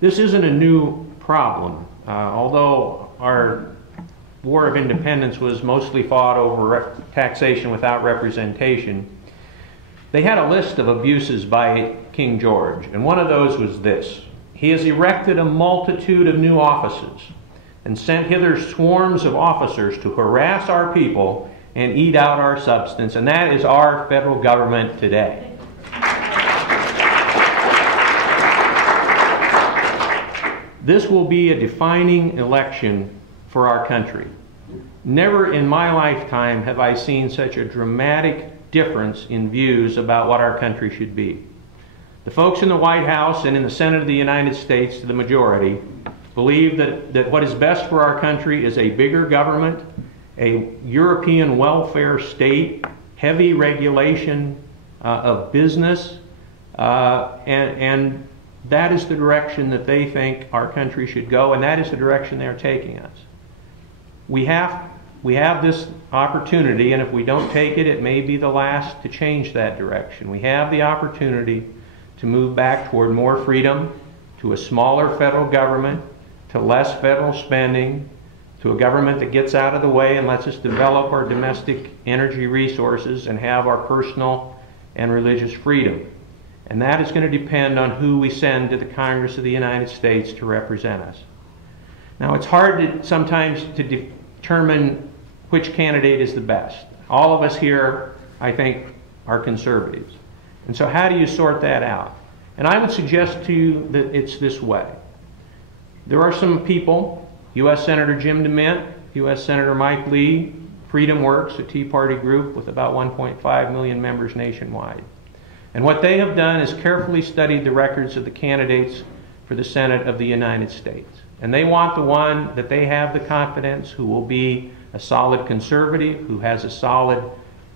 This isn't a new problem. Although our War of Independence was mostly fought over taxation without representation, they had a list of abuses by King George, and one of those was this: he has erected a multitude of new offices and sent hither swarms of officers to harass our people and eat out our substance, and that is our federal government today. This will be a defining election for our country. Never in my lifetime have I seen such a dramatic difference in views about what our country should be. The folks in the White House and in the Senate of the United States, to the majority, believe that what is best for our country is a bigger government, a European welfare state, heavy regulation of business, and that is the direction that they think our country should go, and that is the direction they're taking us. We have this opportunity, and if we don't take it, it may be the last to change that direction. We have the opportunity to move back toward more freedom, to a smaller federal government, to less federal spending, to a government that gets out of the way and lets us develop our domestic energy resources and have our personal and religious freedom. And that is going to depend on who we send to the Congress of the United States to represent us. Now, it's hard sometimes to determine which candidate is the best. All of us here, I think, are conservatives. And so how do you sort that out? And I would suggest to you that it's this way. There are some people, U.S. Senator Jim DeMint, U.S. Senator Mike Lee, Freedom Works, a Tea Party group with about 1.5 million members nationwide. And what they have done is carefully studied the records of the candidates for the Senate of the United States. And they want the one that they have the confidence, who will be a solid conservative, who has a solid,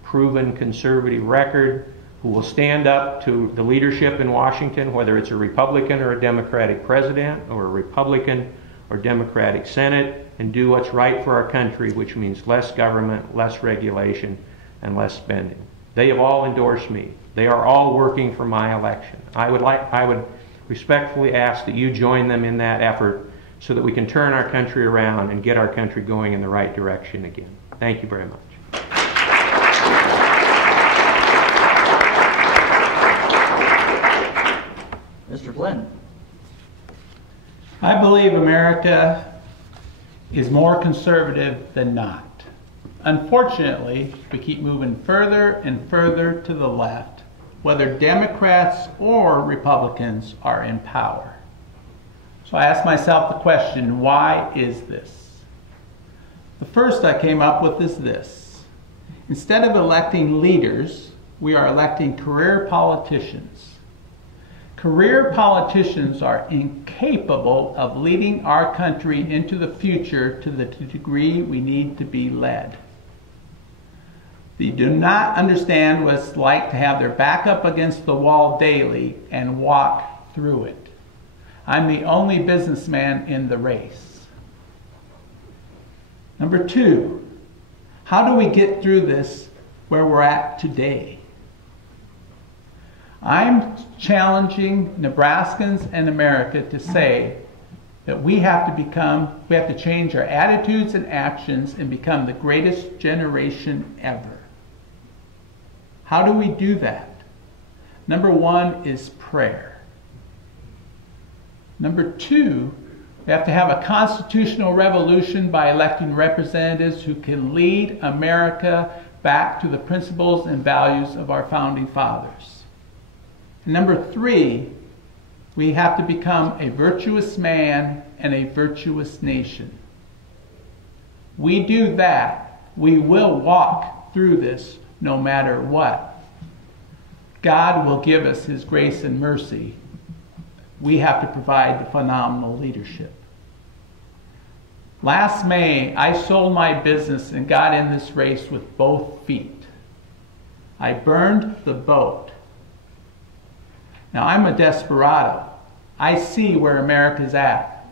proven conservative record, who will stand up to the leadership in Washington, whether it's a Republican or a Democratic president, or a Republican or Democratic Senate, and do what's right for our country, which means less government, less regulation, and less spending. They have all endorsed me. They are all working for my election. I would respectfully ask that you join them in that effort so that we can turn our country around and get our country going in the right direction again. Thank you very much. Mr. Flynn. I believe America is more conservative than not. Unfortunately, we keep moving further and further to the left, whether Democrats or Republicans are in power. So I asked myself the question, why is this? The first I came up with is this. Instead of electing leaders, we are electing career politicians. Career politicians are incapable of leading our country into the future to the degree we need to be led. They do not understand what it's like to have their back up against the wall daily and walk through it. I'm the only businessman in the race. Number two, how do we get through this where we're at today? I'm challenging Nebraskans and America to say that we have to change our attitudes and actions and become the greatest generation ever. How do we do that? Number one is prayer. Number two, we have to have a constitutional revolution by electing representatives who can lead America back to the principles and values of our founding fathers. And number three, we have to become a virtuous man and a virtuous nation. We do that, we will walk through this no matter what. God will give us His grace and mercy. We have to provide the phenomenal leadership. Last May, I sold my business and got in this race with both feet. I burned the boat. Now, I'm a desperado. I see where America's at.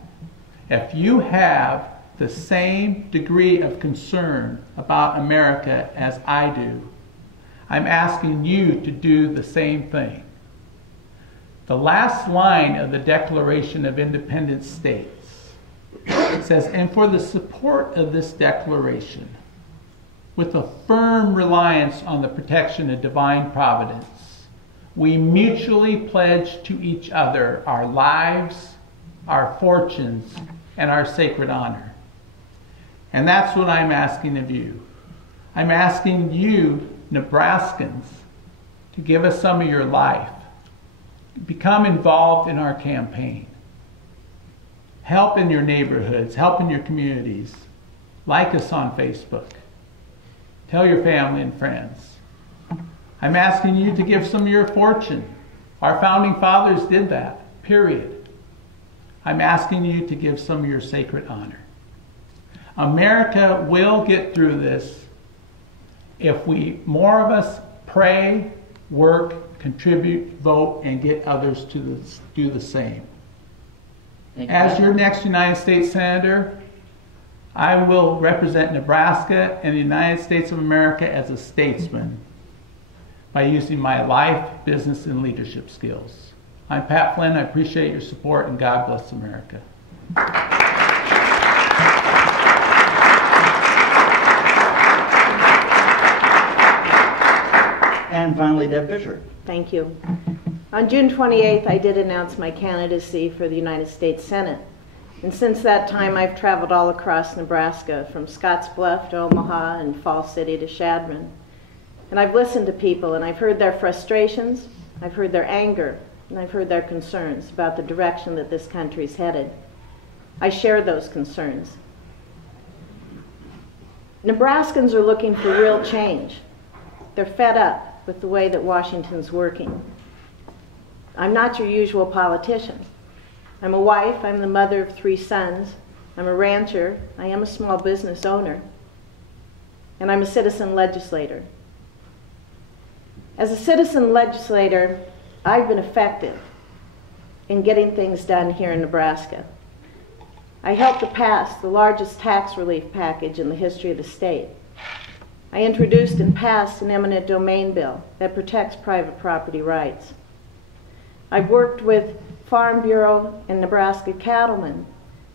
If you have the same degree of concern about America as I do, I'm asking you to do the same thing. The last line of the Declaration of Independent states, It says, and for the support of this declaration, with a firm reliance on the protection of divine providence, we mutually pledge to each other our lives, our fortunes, and our sacred honor. And that's what I'm asking of you. I'm asking you, Nebraskans, to give us some of your life. Become involved in our campaign. Help in your neighborhoods, help in your communities. Like us on Facebook. Tell your family and friends. I'm asking you to give some of your fortune. Our founding fathers did that, period. I'm asking you to give some of your sacred honor. America will get through this if more of us pray, work, contribute, vote, and get others to do the same. As your next United States Senator, I will represent Nebraska and the United States of America as a statesman by using my life, business, and leadership skills. I'm Pat Flynn. I appreciate your support, and God bless America. And finally, Deb Fischer. Thank you. On June 28th, I did announce my candidacy for the United States Senate. And since that time, I've traveled all across Nebraska, from Scottsbluff to Omaha and Fall City to Shadman. And I've listened to people, and I've heard their frustrations, I've heard their anger, and I've heard their concerns about the direction that this country's headed. I share those concerns. Nebraskans are looking for real change. They're fed up with the way that Washington's working. I'm not your usual politician. I'm a wife, I'm the mother of 3 sons, I'm a rancher, I am a small business owner, and I'm a citizen legislator. As a citizen legislator, I've been effective in getting things done here in Nebraska. I helped to pass the largest tax relief package in the history of the state. I introduced and passed an eminent domain bill that protects private property rights. I've worked with Farm Bureau and Nebraska cattlemen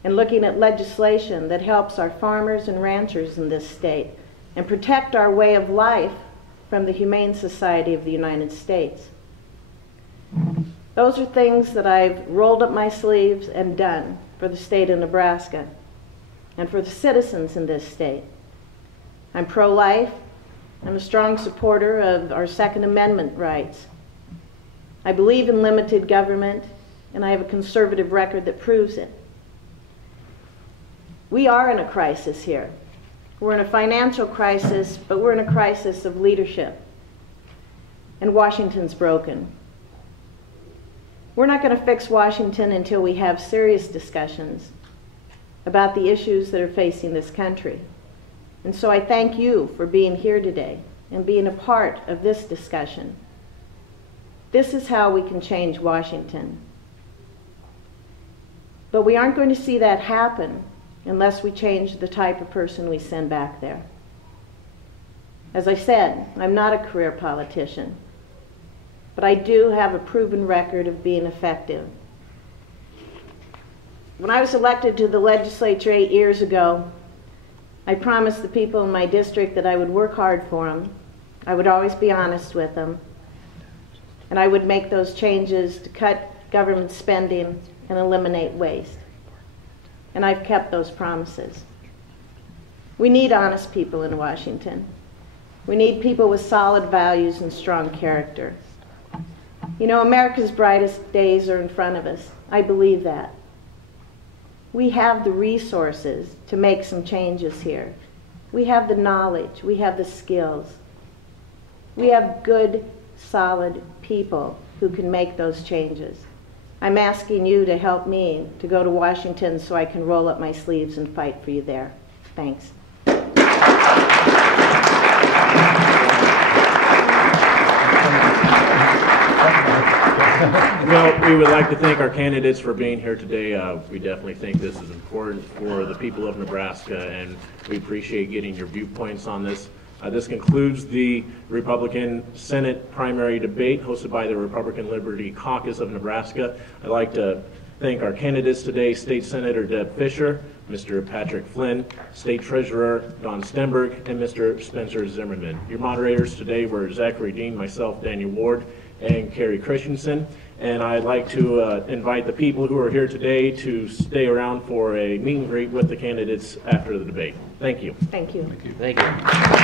in looking at legislation that helps our farmers and ranchers in this state and protect our way of life from the Humane Society of the United States. Those are things that I've rolled up my sleeves and done for the state of Nebraska and for the citizens in this state. I'm pro-life. I'm a strong supporter of our Second Amendment rights. I believe in limited government, and I have a conservative record that proves it. We are in a crisis here. We're in a financial crisis, but we're in a crisis of leadership. And Washington's broken. We're not going to fix Washington until we have serious discussions about the issues that are facing this country. And so I thank you for being here today and being a part of this discussion. This is how we can change Washington. But we aren't going to see that happen unless we change the type of person we send back there. As I said, I'm not a career politician, but I do have a proven record of being effective. When I was elected to the legislature 8 years ago, I promised the people in my district that I would work hard for them, I would always be honest with them, and I would make those changes to cut government spending and eliminate waste. And I've kept those promises. We need honest people in Washington. We need people with solid values and strong character. You know, America's brightest days are in front of us. I believe that. We have the resources to make some changes here. We have the knowledge. We have the skills. We have good, solid people who can make those changes. I'm asking you to help me to go to Washington so I can roll up my sleeves and fight for you there. Thanks. Well, we would like to thank our candidates for being here today. We definitely think this is important for the people of Nebraska, and we appreciate getting your viewpoints on this. This concludes the Republican Senate primary debate hosted by the Republican Liberty Caucus of Nebraska. I'd like to thank our candidates today, State Senator Deb Fischer, Mr. Patrick Flynn, State Treasurer Don Stenberg, and Mr. Spencer Zimmerman. Your moderators today were Zachary Dean, myself, Daniel Ward, and Carrie Christensen. And I'd like to invite the people who are here today to stay around for a meet and greet with the candidates after the debate. Thank you. Thank you. Thank you.